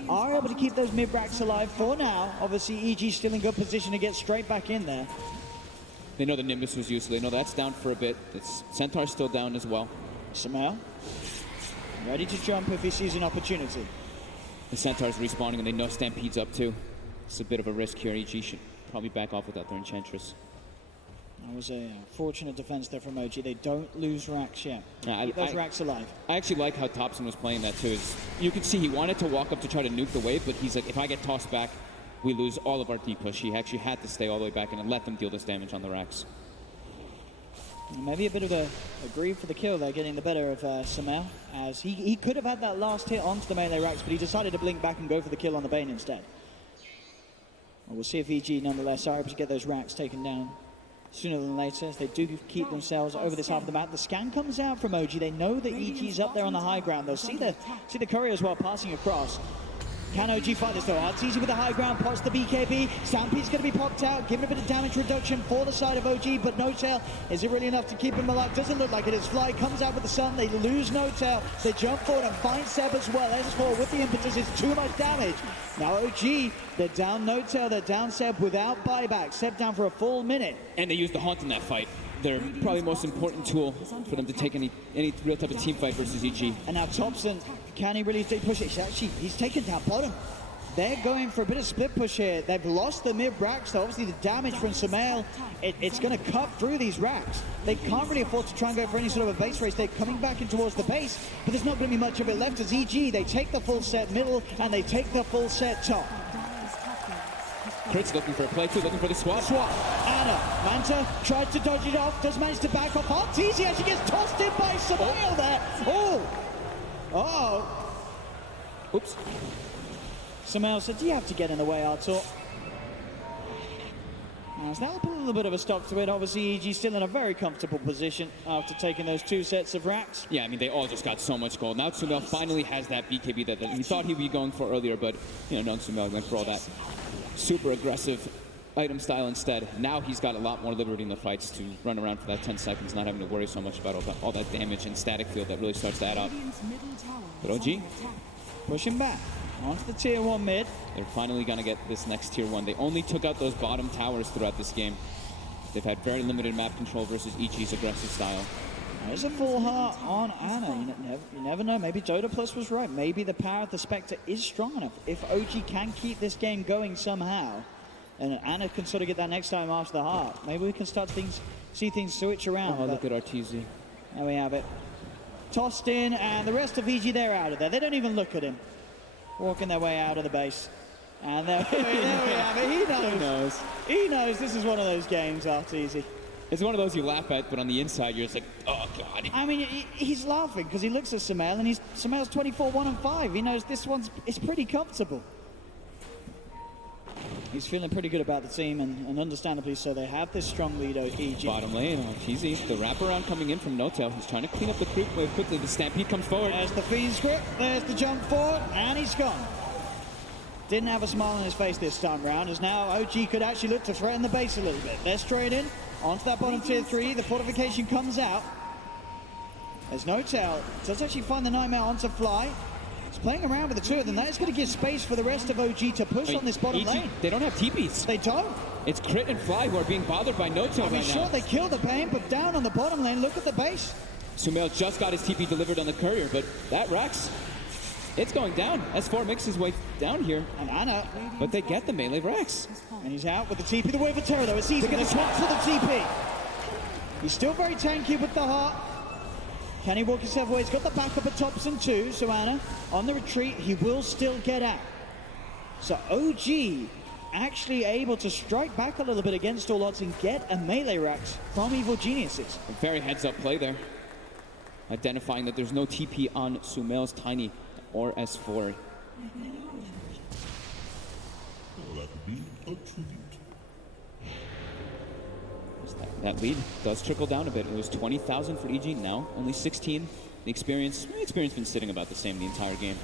are able to keep those mid racks alive for now. Obviously EG's still in good position to get straight back in there. They know the Nimbus was used, so they know that's down for a bit. Centaur's still down as well. Sumail Ready to jump if he sees an opportunity. The Centaur's respawning and they know Stampede's up too. It's a bit of a risk here. EG should probably back off without their Enchantress. That was a fortunate defense there from OG. They don't lose racks yet. Keep those racks alive. I actually like how Thompson was playing that too. Is you could see he wanted to walk up to try to nuke the wave, but he's like, if I get tossed back, we lose all of our deep push. He actually had to stay all the way back and let them deal this damage on the racks. Maybe a bit of a greed for the kill there, getting the better of Samel, as he could have had that last hit onto the melee racks, but he decided to blink back and go for the kill on the Bane instead. Well, we'll see if EG nonetheless are able to get those racks taken down sooner than later, as they do keep themselves over this half of the map. The scan comes out from OG. They know that EG's up there on the high ground. They'll see the courier as well passing across. Can OG fight this though? Arteezy with the high ground, pots the BKB. Stampede's going to be popped out, giving a bit of damage reduction for the side of OG, but No Tail, is it really enough to keep him alive? Doesn't look like it is. Fly comes out with the sun, they lose No Tail. They jump forward and find Seb as well. S4 with the impetus is too much damage. Now OG, they're down No Tail, they're down Seb without buyback. Seb down for a full minute. And they used the Haunt in that fight. Their probably most important tool for them to take any real type of team fight versus EG. And now Thompson, can he really push it? He's taken down bottom. They're going for a bit of split push here. They've lost the mid racks, so obviously the damage from Samel, it's going to cut through these racks. They can't really afford to try and go for any sort of a base race. They're coming back in towards the base, but there's not going to be much of it left as EG. They take the full set middle, and they take the full set top. Kurt's looking for a play too, looking for the swap. Anna, Manta tried to dodge it off, does manage to back off. Arteezy actually gets tossed in by Samel there. Oh. Oops. Samel said, do you have to get in the way, Artur? As that'll put a little bit of a stop to it. Obviously, EG still in a very comfortable position after taking those 2 sets of racks. Yeah, I mean, they all just got so much gold. Now Samel finally has that BKB that he thought he'd be going for earlier, but, you know, Samel went for all that super aggressive item style instead. Now he's got a lot more liberty in the fights to run around for that 10 seconds, not having to worry so much about all that damage and static field that really starts to add up. But OG, pushing back onto the tier 1 mid. They're finally going to get this next tier 1. They only took out those bottom towers throughout this game. They've had very limited map control versus EG's aggressive style. There's a full heart on Anna. You never know. Maybe Dota Plus was right. Maybe the power of the Spectre is strong enough. If OG can keep this game going somehow, and Anna can sort of get that next time after the heart, maybe we can start to see things switch around. Oh, look at Arteezy. There we have it. Tossed in, and the rest of EG, they're out of there. They don't even look at him. Walking their way out of the base. And there we have it. He knows. He knows this is one of those games, Arteezy. It's one of those you laugh at, but on the inside, you're just like, oh, God. I mean, he's laughing because he looks at Samel, and Samel's 24-1-5. He knows this it's pretty comfortable. He's feeling pretty good about the team, and understandably so. They have this strong lead over EG. Bottom lane, Arteezy. The wraparound coming in from No Tail. He's trying to clean up the creep wave quickly. The Stampede comes forward. There's the Fiend's grip. There's the jump forward, and he's gone. Didn't have a smile on his face this time round, as now OG could actually look to threaten the base a little bit. They're straight in, onto that bottom tier 3. The fortification comes out. There's No Tail. Does actually find the Nightmare onto Fly. He's playing around with the 2 of them. That is going to give space for the rest of OG to push on this bottom lane. They don't have TPs. They don't. It's Crit and Fly who are being bothered by No Tail right now. Sure, they kill the Bane, but down on the bottom lane, look at the base. Sumail just got his TP delivered on the courier, but that Rex, it's going down. S4 makes his way down here. And Anna. But they get the melee Rex. And he's out with the TP. The Wave of Terror, though. It's easy. They're going to swap for the TP. He's still very tanky with the heart. Can he walk himself away? He's got the backup at Thompson too. So Anna, on the retreat, he will still get out. So OG actually able to strike back a little bit against all odds and get a melee Rex from Evil Geniuses. A very heads-up play there. Identifying that there's no TP on Sumail's Tiny or S4. That lead does trickle down a bit. It was 20,000 for EG, now only 16. The experience been sitting about the same the entire game.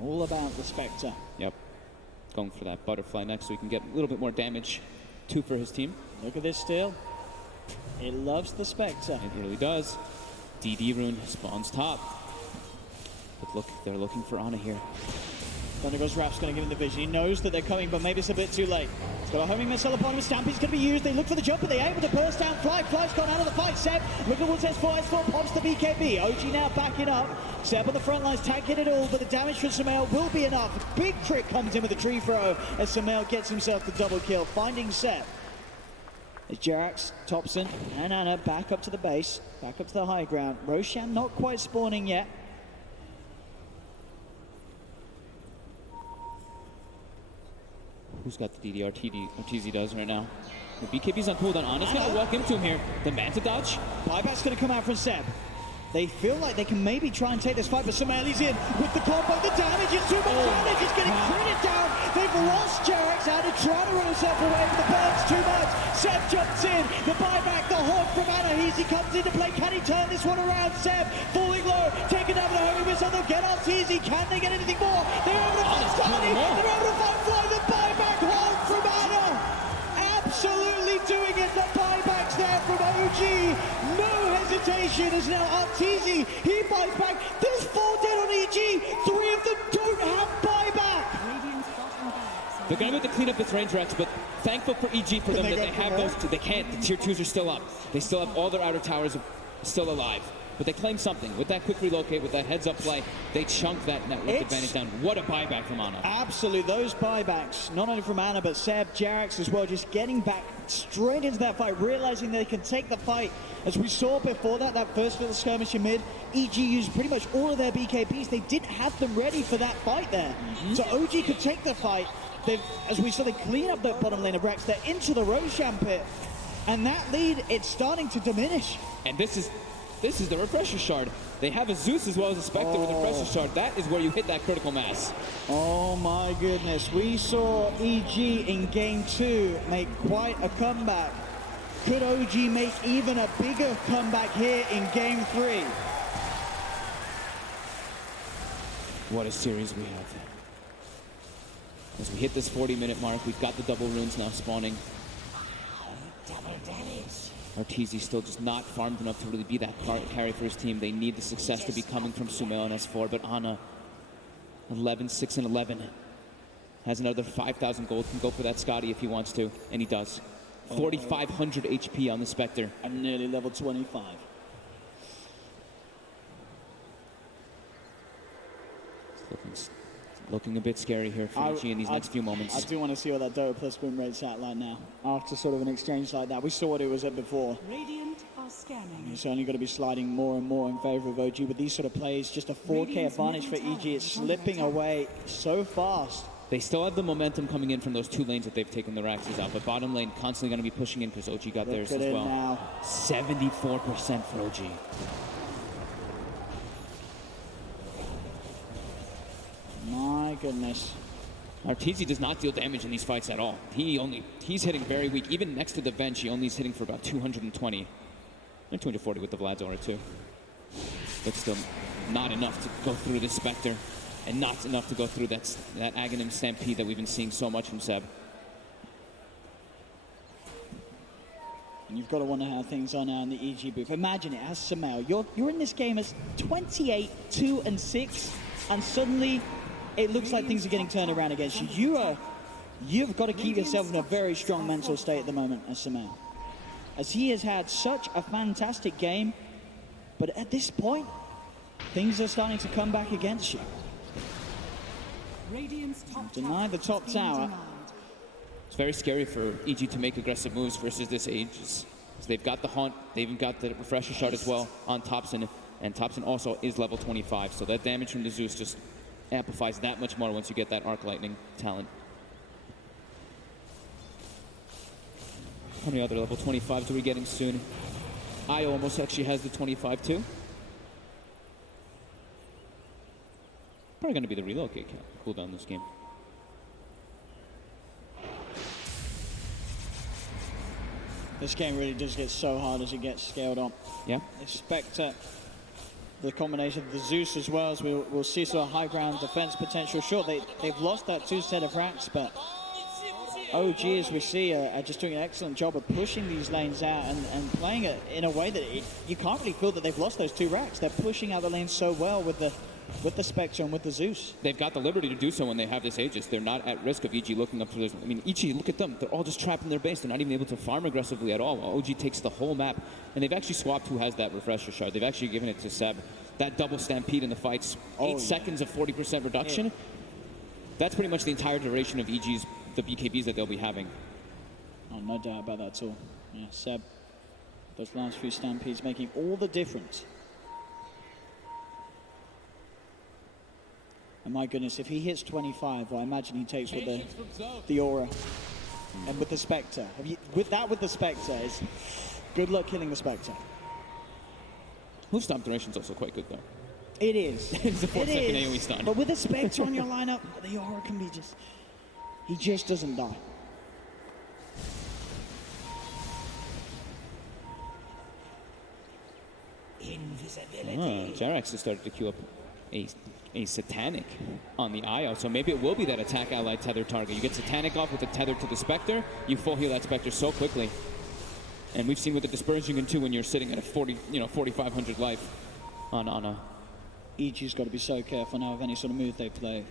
All about the Spectre. Yep. Going for that butterfly next so he can get a little bit more damage. 2 for his team. Look at this still. It loves the Spectre. It really does. DD rune spawns top. But look, they're looking for Ana here. Thundergo's Rap's going to give him the vision. He knows that they're coming, but maybe it's a bit too late. He's got a homing missile upon him. Stampy's going to be used. They look for the jump, but they're able to burst down Fly. Fly's gone out of the fight. Seb looking towards S4. S4 pops the BKB. OG now backing up. Seb on the front lines, tanking it all, but the damage from Sumail will be enough. Big crit comes in with a tree throw as Sumail gets himself the double kill, finding Seb. As Jerax, Thompson, and Anna back up to the base, back up to the high ground. Roshan not quite spawning yet. Who's got the DDR? TZ does right now. The BKB's on cooldown. Anna's gonna walk into him here. The Manta dodge. Buyback's gonna come out from Seb. They feel like they can maybe try and take this fight, but Sumail's in with the combo. The damage is too much damage. He's getting critted down. They've lost Jerax out and trying to run himself away, but the burn's too much. Seb jumps in. The buyback, the hawk from Anna. He comes into play. Can he turn this one around? Seb falling low, taking down the homing missile. They'll get on TZ. Can they get anything more? They're able to fight Tiny. They're able to fight Fly. The buyback hold from Anna. Absolutely doing it. The buyback's there from OG. No hesitation is now on TZ. He buys back. There's 4 dead on EG. 3 of them don't have buyback. Radiant's bottom barracks. They're going to have to clean up the range racks, but thankful for EG for them that they have those two. They can't. The tier 2s are still up. They still have all their outer towers still alive. But they claim something. With that quick relocate, with that heads-up play, they chunk that network advantage down. What a buyback from Anna. Absolutely, those buybacks, not only from Anna, but Seb, Jerax as well, just getting back straight into that fight, realizing they can take the fight. As we saw before that first little skirmish in mid, EG used pretty much all of their BKBs. They didn't have them ready for that fight there. So OG could take the fight. As we saw, they clean up that bottom lane of Rex. They're into the Roshan pit. And that lead, it's starting to diminish. And this is the refresher shard. They have a Zeus as well as a Spectre with a refresher shard. That is where you hit that critical mass. Oh my goodness. We saw EG in game 2 make quite a comeback. Could OG make even a bigger comeback here in game 3? What a series we have. As we hit this 40-minute mark, we've got the double runes now spawning. Our TZ still just not farmed enough to really be that carry for his team. They need the success to be coming from Sumail and S4, but Anna, 11, 6, and 11, has another 5,000 gold, can go for that Scotty if he wants to, and he does. 4,500 HP on the Spectre. I'm nearly level 25. It's looking a bit scary here for EG in these next few moments. I do want to see what that Dota plus win rate's at like now. After sort of an exchange like that. We saw what it was at before. Radiant are scanning. It's only going to be sliding more and more in favor of OG. With these sort of plays, just a 4K advantage for EG. It's slipping away so fast. They still have the momentum coming in from those 2 lanes that they've taken the Raxes out, but bottom lane constantly going to be pushing in because OG got theirs as well. Now. 74% for OG. My goodness. Our TZ does not deal damage in these fights at all. He's hitting very weak. Even next to the bench, he only is hitting for about 220. And 240 with the Vlad's aura too. But still not enough to go through this Spectre. And not enough to go through that Aghanim Stampede that we've been seeing so much from Seb. And you've got to wonder how things are now in the EG booth. Imagine it as Sumail. You're in this game as 28, 2, and 6, and suddenly it looks like things are getting turned around against you. You've got to keep yourself in a very strong mental state at the moment as Sumail. As he has had such a fantastic game, but at this point, things are starting to come back against you. Radiant's top Deny the top tower. It's very scary for EG to make aggressive moves versus this age. They've got the Haunt, they've even got the Refresher Shard as well on Thompson, and Thompson also is level 25, so that damage from the Zeus just amplifies that much more once you get that Arc Lightning talent. How many other level 25s are we getting soon? I almost actually has the 25 too. Probably going to be the relocate cooldown this game. This game really does get so hard as it gets scaled on. Yeah. Expect the combination of the Zeus as well, as we'll see sort of high ground defense potential. Sure, they've lost that 2 set of racks, but OG, as we see, are just doing an excellent job of pushing these lanes out and playing it in a way that you can't really feel that they've lost those 2 racks. They're pushing out the lanes so well with the with the Spectre and with the Zeus. They've got the liberty to do so when they have this Aegis. They're not at risk of EG looking up for this. I mean, EG, look at them. They're all just trapped in their base. They're not even able to farm aggressively at all. While OG takes the whole map. And they've actually swapped who has that refresher shard. They've actually given it to Seb. That double stampede in the fights, 8 seconds of 40% reduction. That's pretty much the entire duration of EG's, the BKBs that they'll be having. Oh, no doubt about that at all. Yeah, Seb, those last few stampedes making all the difference. And my goodness, if he hits 25, well, I imagine he takes with the Aura and with the Spectre. With the Spectre, is good luck killing the Spectre. Hoof stomp duration's also quite good, though. It is. It's a 4-second AoE stun. But with a Spectre on your lineup, the Aura can be just... He just doesn't die. Jerax has started to queue up a Satanic on the IO, so maybe it will be that attack ally tether target. You get Satanic off with a tether to the Spectre, you full heal that Spectre so quickly. And we've seen what the dispersion can do when you're sitting at a 4,500 life on a... EG's got to be so careful now of any sort of move they play.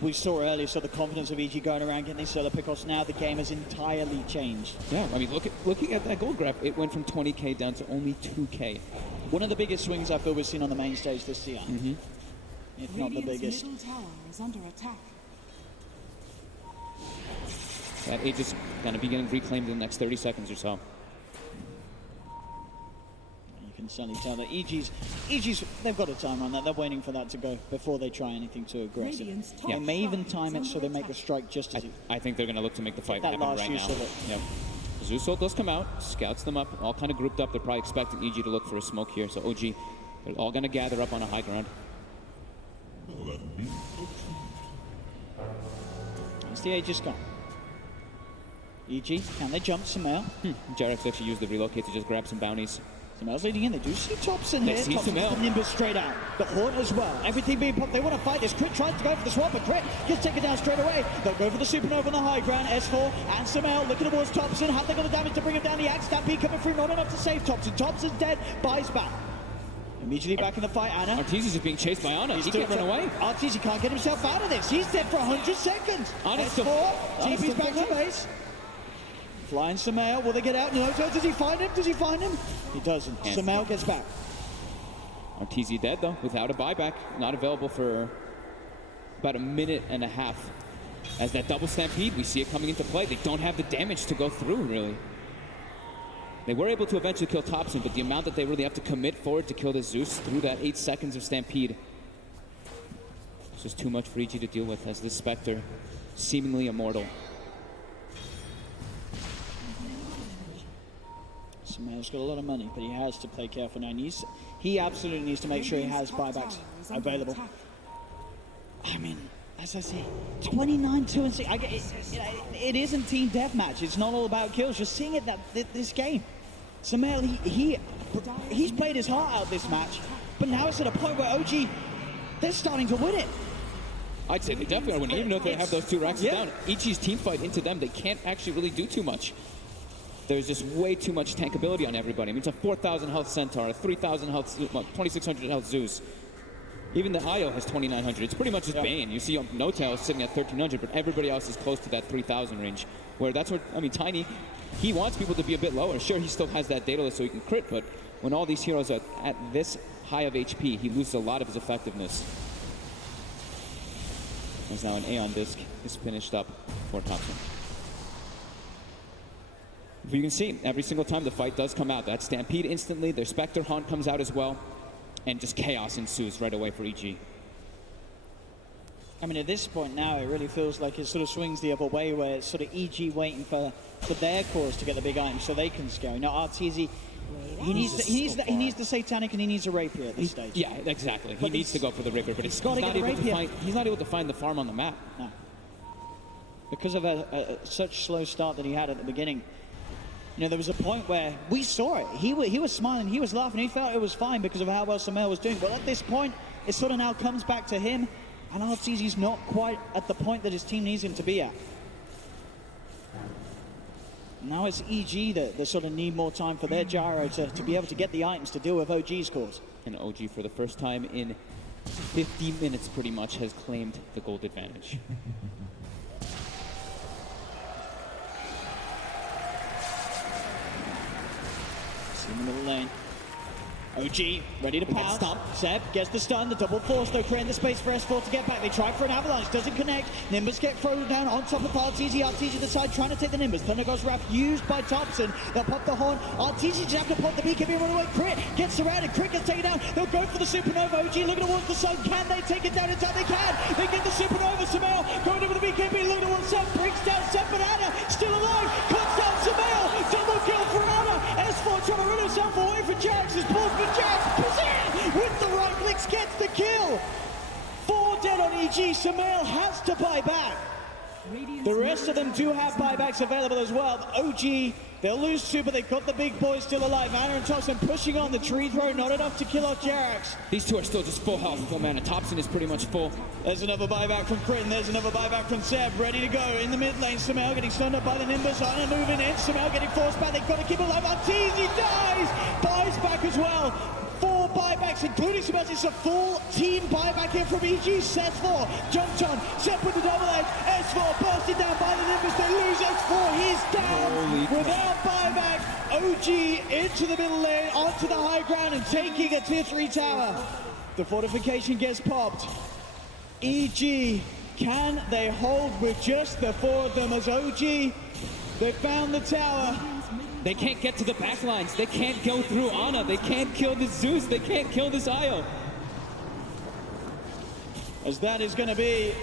We saw earlier, so the confidence of EG going around getting these solo pickoffs. Now the game has entirely changed. Yeah, I mean, looking at that gold grab, it went from 20k down to only 2k. One of the biggest swings I feel we've seen on the main stage this year. If not the Radiant's biggest. middle tower is under attack. That Aegis is going to be getting reclaimed in the next 30 seconds or so. You can certainly tell that EG's, they've got a timer on that. They're waiting for that to go before they try anything too aggressive. Radiant's top They may even tower time is it so they under make the attack. strike just as I think they're going to look to make the fight that happen last right use now. of it. Yep. Zeus ult does come out, scouts them up, all kind of grouped up. They're probably expecting EG to look for a smoke here. So OG, they're all going to gather up on a high ground. It's the Aegis gone. EG, can they jump Sumail? Jerax actually used the relocate to just grab some bounties. Sumail's leading in. They do see Thompson They here. see Thompson's Sumail. the Nimbus straight out. The Haunt as well. Everything being popped. They want to fight this. Crit tries to go for the swap, but Crit gets taken down straight away. They'll go for the Supernova on the high ground. S4 and Sumail looking towards Thompson. Have they got the damage to bring him down? The Axe Stampede coming through. Not enough to save Thompson. Thompson's dead. Buys back. Immediately back in the fight, Anna. Arteezy is being chased by Ana. He can't run away. Arteezy can't get himself out of this. He's dead for 100 seconds. Ana's S4, Ana's TP's still back to fighting. base. Flying Sumail. Will they get out? No. Does he find him? Does he find him? He doesn't. Can't. Sumail gets back. Arteezy dead, though, without a buyback. Not available for about a minute and a half. As that double stampede, we see it coming into play. They don't have the damage to go through, really. They were able to eventually kill Thompson, but the amount that they really have to commit forward to kill the Zeus through that 8 seconds of stampede is just too much for EG to deal with as this Spectre, seemingly immortal. Sumail's got a lot of money, but he has to play careful now. He absolutely needs to make sure he has Radiant's top buybacks tower is under available. attack. I mean, as I say, 29-2-6. I get it isn't team deathmatch. It's not all about kills. You're seeing it this game. Sumail, he's played his heart out this match, but now it's at a point where OG, they're starting to win it. I'd say they definitely are winning, even though they have those 2 racks down. EG's team fight into them, they can't actually really do too much. There's just way too much tankability on everybody. I mean, it's a 4,000 health Centaur, a 3,000 health, 2,600 health Zeus. Even the IO has 2,900. It's pretty much just Bane. You see No-Tail sitting at 1,300, but everybody else is close to that 3,000 range. Where that's what, I mean, Tiny, he wants people to be a bit lower. Sure, he still has that data so he can crit, but when all these heroes are at this high of HP, he loses a lot of his effectiveness. As now an Aeon Disc is finished up for Thompson. You can see, every single time the fight does come out, that Stampede instantly, their Spectre Haunt comes out as well, and just chaos ensues right away for EG. I mean, at this point now, it really feels like it sort of swings the other way, where it's sort of EG waiting for their cause to get the big item so they can scale. Now, Arteezy, he needs the Satanic and he needs a Rapier at this stage. Yeah, exactly. He But needs to go for the Rapier, but he's gotta not get a able to Rapier. he's not able to find the farm on the map. No. Because of such slow start that he had at the beginning. You know, there was a point where we saw it. He was smiling, he was laughing, he felt it was fine because of how well Sumail was doing. But at this point, it sort of now comes back to him, and Arteezy's not quite at the point that his team needs him to be at. Now it's EG that sort of need more time for their gyro to be able to get the items to deal with OG's cause. And OG, for the first time in 50 minutes pretty much has claimed the gold advantage. It's in the middle lane. OG ready to pass. Stop. Seb gets the stun, the double force, though, creating the space for S4 to get back. They try for an avalanche, doesn't connect. Nimbus get thrown down on top of RTZ. RTZ to the side, trying to take the Nimbus. Thunder Ghost Wrath used by Thompson. They'll pop the horn. RTZ just have to pop the BKB, run away. Crit gets surrounded. Crit gets taken down. They'll go for the Supernova. OG looking towards the sun. Can they take it down in time? They can. They get the Supernova. Samel going over the BKB, looking towards Seb. Brings down Seb, but Anna still alive. Cuts down Samel. Double kill for Anna. S4 trying to run himself away from Jax. His balls for Jax. With the right clicks gets the kill. 4 dead on EG. Samel has to buy back. The rest of them do have buybacks available as well. OG, they'll lose super. They've got the big boys still alive. Anna and Thompson pushing on the tree throw, not enough to kill off Jerax. These two are still just full health. Oh man, Thompson is pretty much full. There's another buyback from Crit, and there's another buyback from Seb. Ready to go in the mid lane. Samel getting stunned up by the Nimbus. Anna moving in. Samel getting forced back. They've got to keep it alive. Arteezy dies. Buys back as well. 4 buybacks, including Samel. It's a full team buyback here from EG. S4 jumped on. Seb with the double edge. S4 bursted down by the Nimbus. They lose S4. He's down without buyback. OG into the middle lane, onto the high ground, and taking a tier 3 tower. The fortification gets popped. EG, can they hold with just the 4 of them as OG? They found the tower. They can't get to the back lines. They can't go through Ana. They can't kill the Zeus. They can't kill this Io. As that is going to be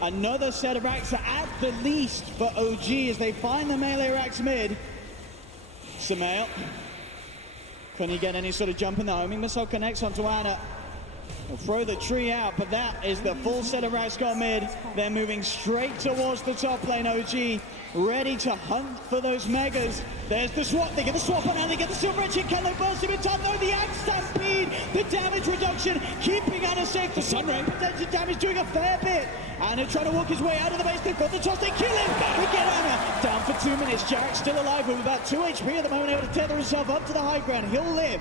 another set of racks at the least for OG as they find the melee racks mid. Samel. Can he get any sort of jump in the homing missile? Connects onto Ana. They'll throw the tree out, but that is the full set of racks got mid. They're moving straight towards the top lane. OG ready to hunt for those megas. There's the swap. They get the swap on, and they get the silver edge. Can they burst him in time? No, the axe stampede, the damage reduction, keeping Anna safe. The sunray potential damage doing a fair bit. Anna trying to walk his way out of the base. They've got the toss. They kill him. They get Anna down for 2 minutes. Jarek still alive with about 2 HP at the moment, able to tether himself up to the high ground. He'll live,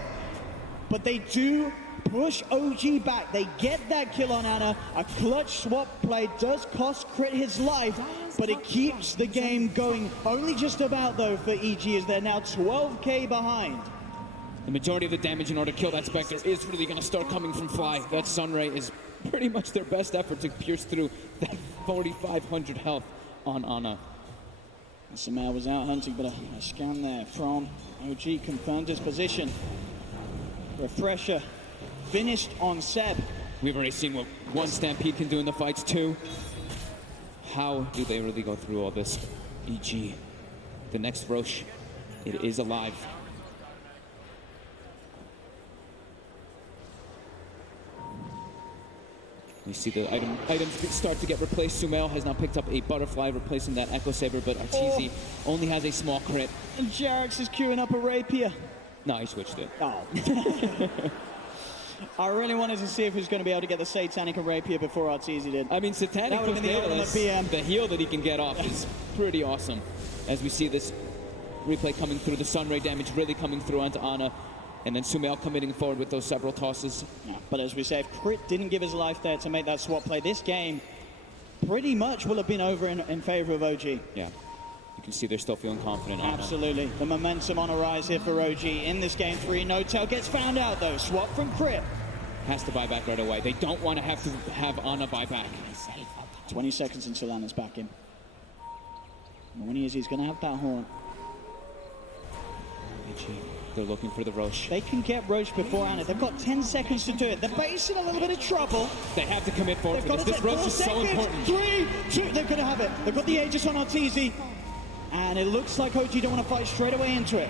but they do push OG back. They get that kill on Anna. A clutch swap play does cost Crit his life, but it keeps the game going. Only just about, though, for EG, as they're now 12k behind. The majority of the damage in order to kill that Spectre is really going to start coming from Fly. That Sunray is pretty much their best effort to pierce through that 4,500 health on Ana. Samel was out hunting, but a scan there from OG confirmed his position. Refresher finished on Seb. We've already seen what one Stampede can do in the fights too. How do they really go through all this? EG, the next Roche, it is alive. We see the items start to get replaced. Sumail has now picked up a butterfly, replacing that Echo Saber, but Arteezy only has a small crit. And Jerax is queuing up a rapier. No, he switched it. Oh. I really wanted to see if he was going to be able to get the Satanic and Rapier before Arteezy did. I mean, Satanic with the heal that he can get off is pretty awesome. As we see this replay coming through, the Sunray damage really coming through onto Ana, and then Sumail committing forward with those several tosses. Yeah, but as we say, if Crit didn't give his life there to make that swap play, this game pretty much will have been over in favor of OG. Yeah. You can see they're still feeling confident. Absolutely. The momentum on a rise here for OG in this game 3. No-Tail gets found out, though. Swap from Crit. Has to buy back right away. They don't want to have Ana buy back. 20 seconds until Ana's back in. And when he is, he's going to have that horn. They're looking for the Roche. They can get Roche before Ana. They've got 10 seconds to do it. They're basing a little bit of trouble. They have to commit forward for this. This Roche is so important. 3, 2, they're going to have it. They've got the Aegis on Arteezy. And it looks like OG don't want to fight straight away into it.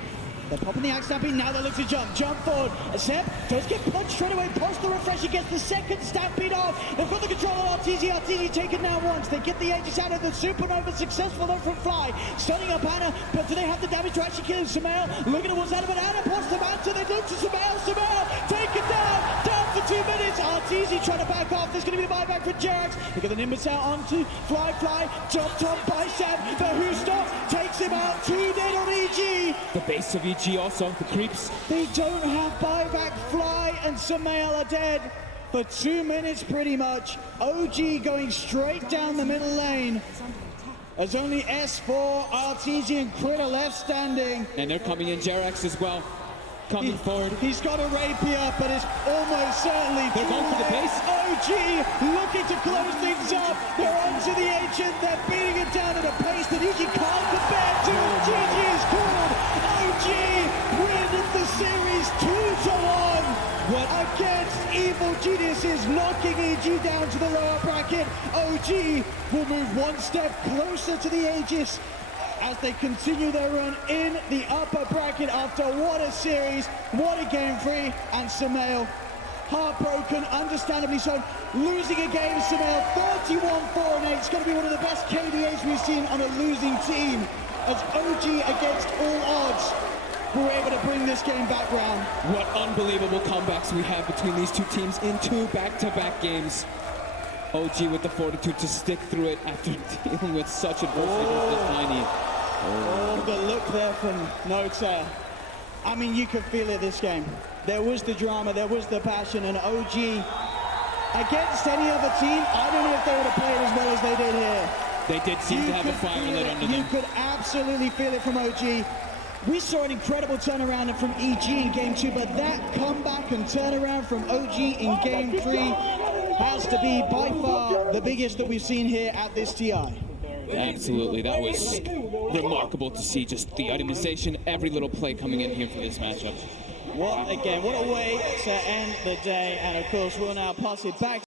They're popping the axe stampede. Now they look to jump forward. Seb does get punched straight away. Post the refresh. He gets the second stampede off. They've got the control on Arteezy. Arteezy taken down once. They get the Aegis out of the Supernova. Successful though from Fly. Stunning up Ana. But do they have the damage to actually kill Sumail? Looking towards Ana, but Ana pops them out. So they look to Sumail. Sumail taken down. Down for 2 minutes. Arteezy trying to back off. There's going to be the buyback for Jerax. They get the Nimbus out onto Fly. Jumped on by Seb. But who stops? Takes him out. 2 dead on EG. The base of EG also, the creeps. They don't have buyback. Fly and Sumail are dead. for 2 minutes pretty much. OG going straight down the middle lane. As only S4, RTZ, and Crit are left standing. And they're coming in, Jerax as well. Coming forward. He's got a rapier, but it's almost certainly They're going for the base. OG looking to close things up. They're onto the Ancient. They're beating it down at a pace that EG can't compare to. GG is called. OG win the series 2-1 against Evil Geniuses, knocking EG down to the lower bracket. OG will move one step closer to the Aegis as they continue their run in the upper bracket after what a series, what a game 3, and Samael heartbroken, understandably so, losing a game. Samael 31-4-8. It's going to be one of the best KDAs we've seen on a losing team, as OG against all odds were able to bring this game back round. What unbelievable comebacks we have between these two teams in 2 back-to-back games. OG with the fortitude to stick through it after dealing with such adversity against this Tiny. Oh, the look there from Nota. I mean, you could feel it this game. There was the drama, there was the passion, and OG, against any other team, I don't know if they would have played as well as they did here. They did seem to have a fire lit under them. You could absolutely feel it from OG. We saw an incredible turnaround from EG in Game 2, but that comeback and turnaround from OG in Game 3 has to be by far the biggest that we've seen here at this TI. Absolutely, that was remarkable to see, just the itemization, every little play coming in here for this matchup. What a game, what a way to end the day, and of course we'll now pass it back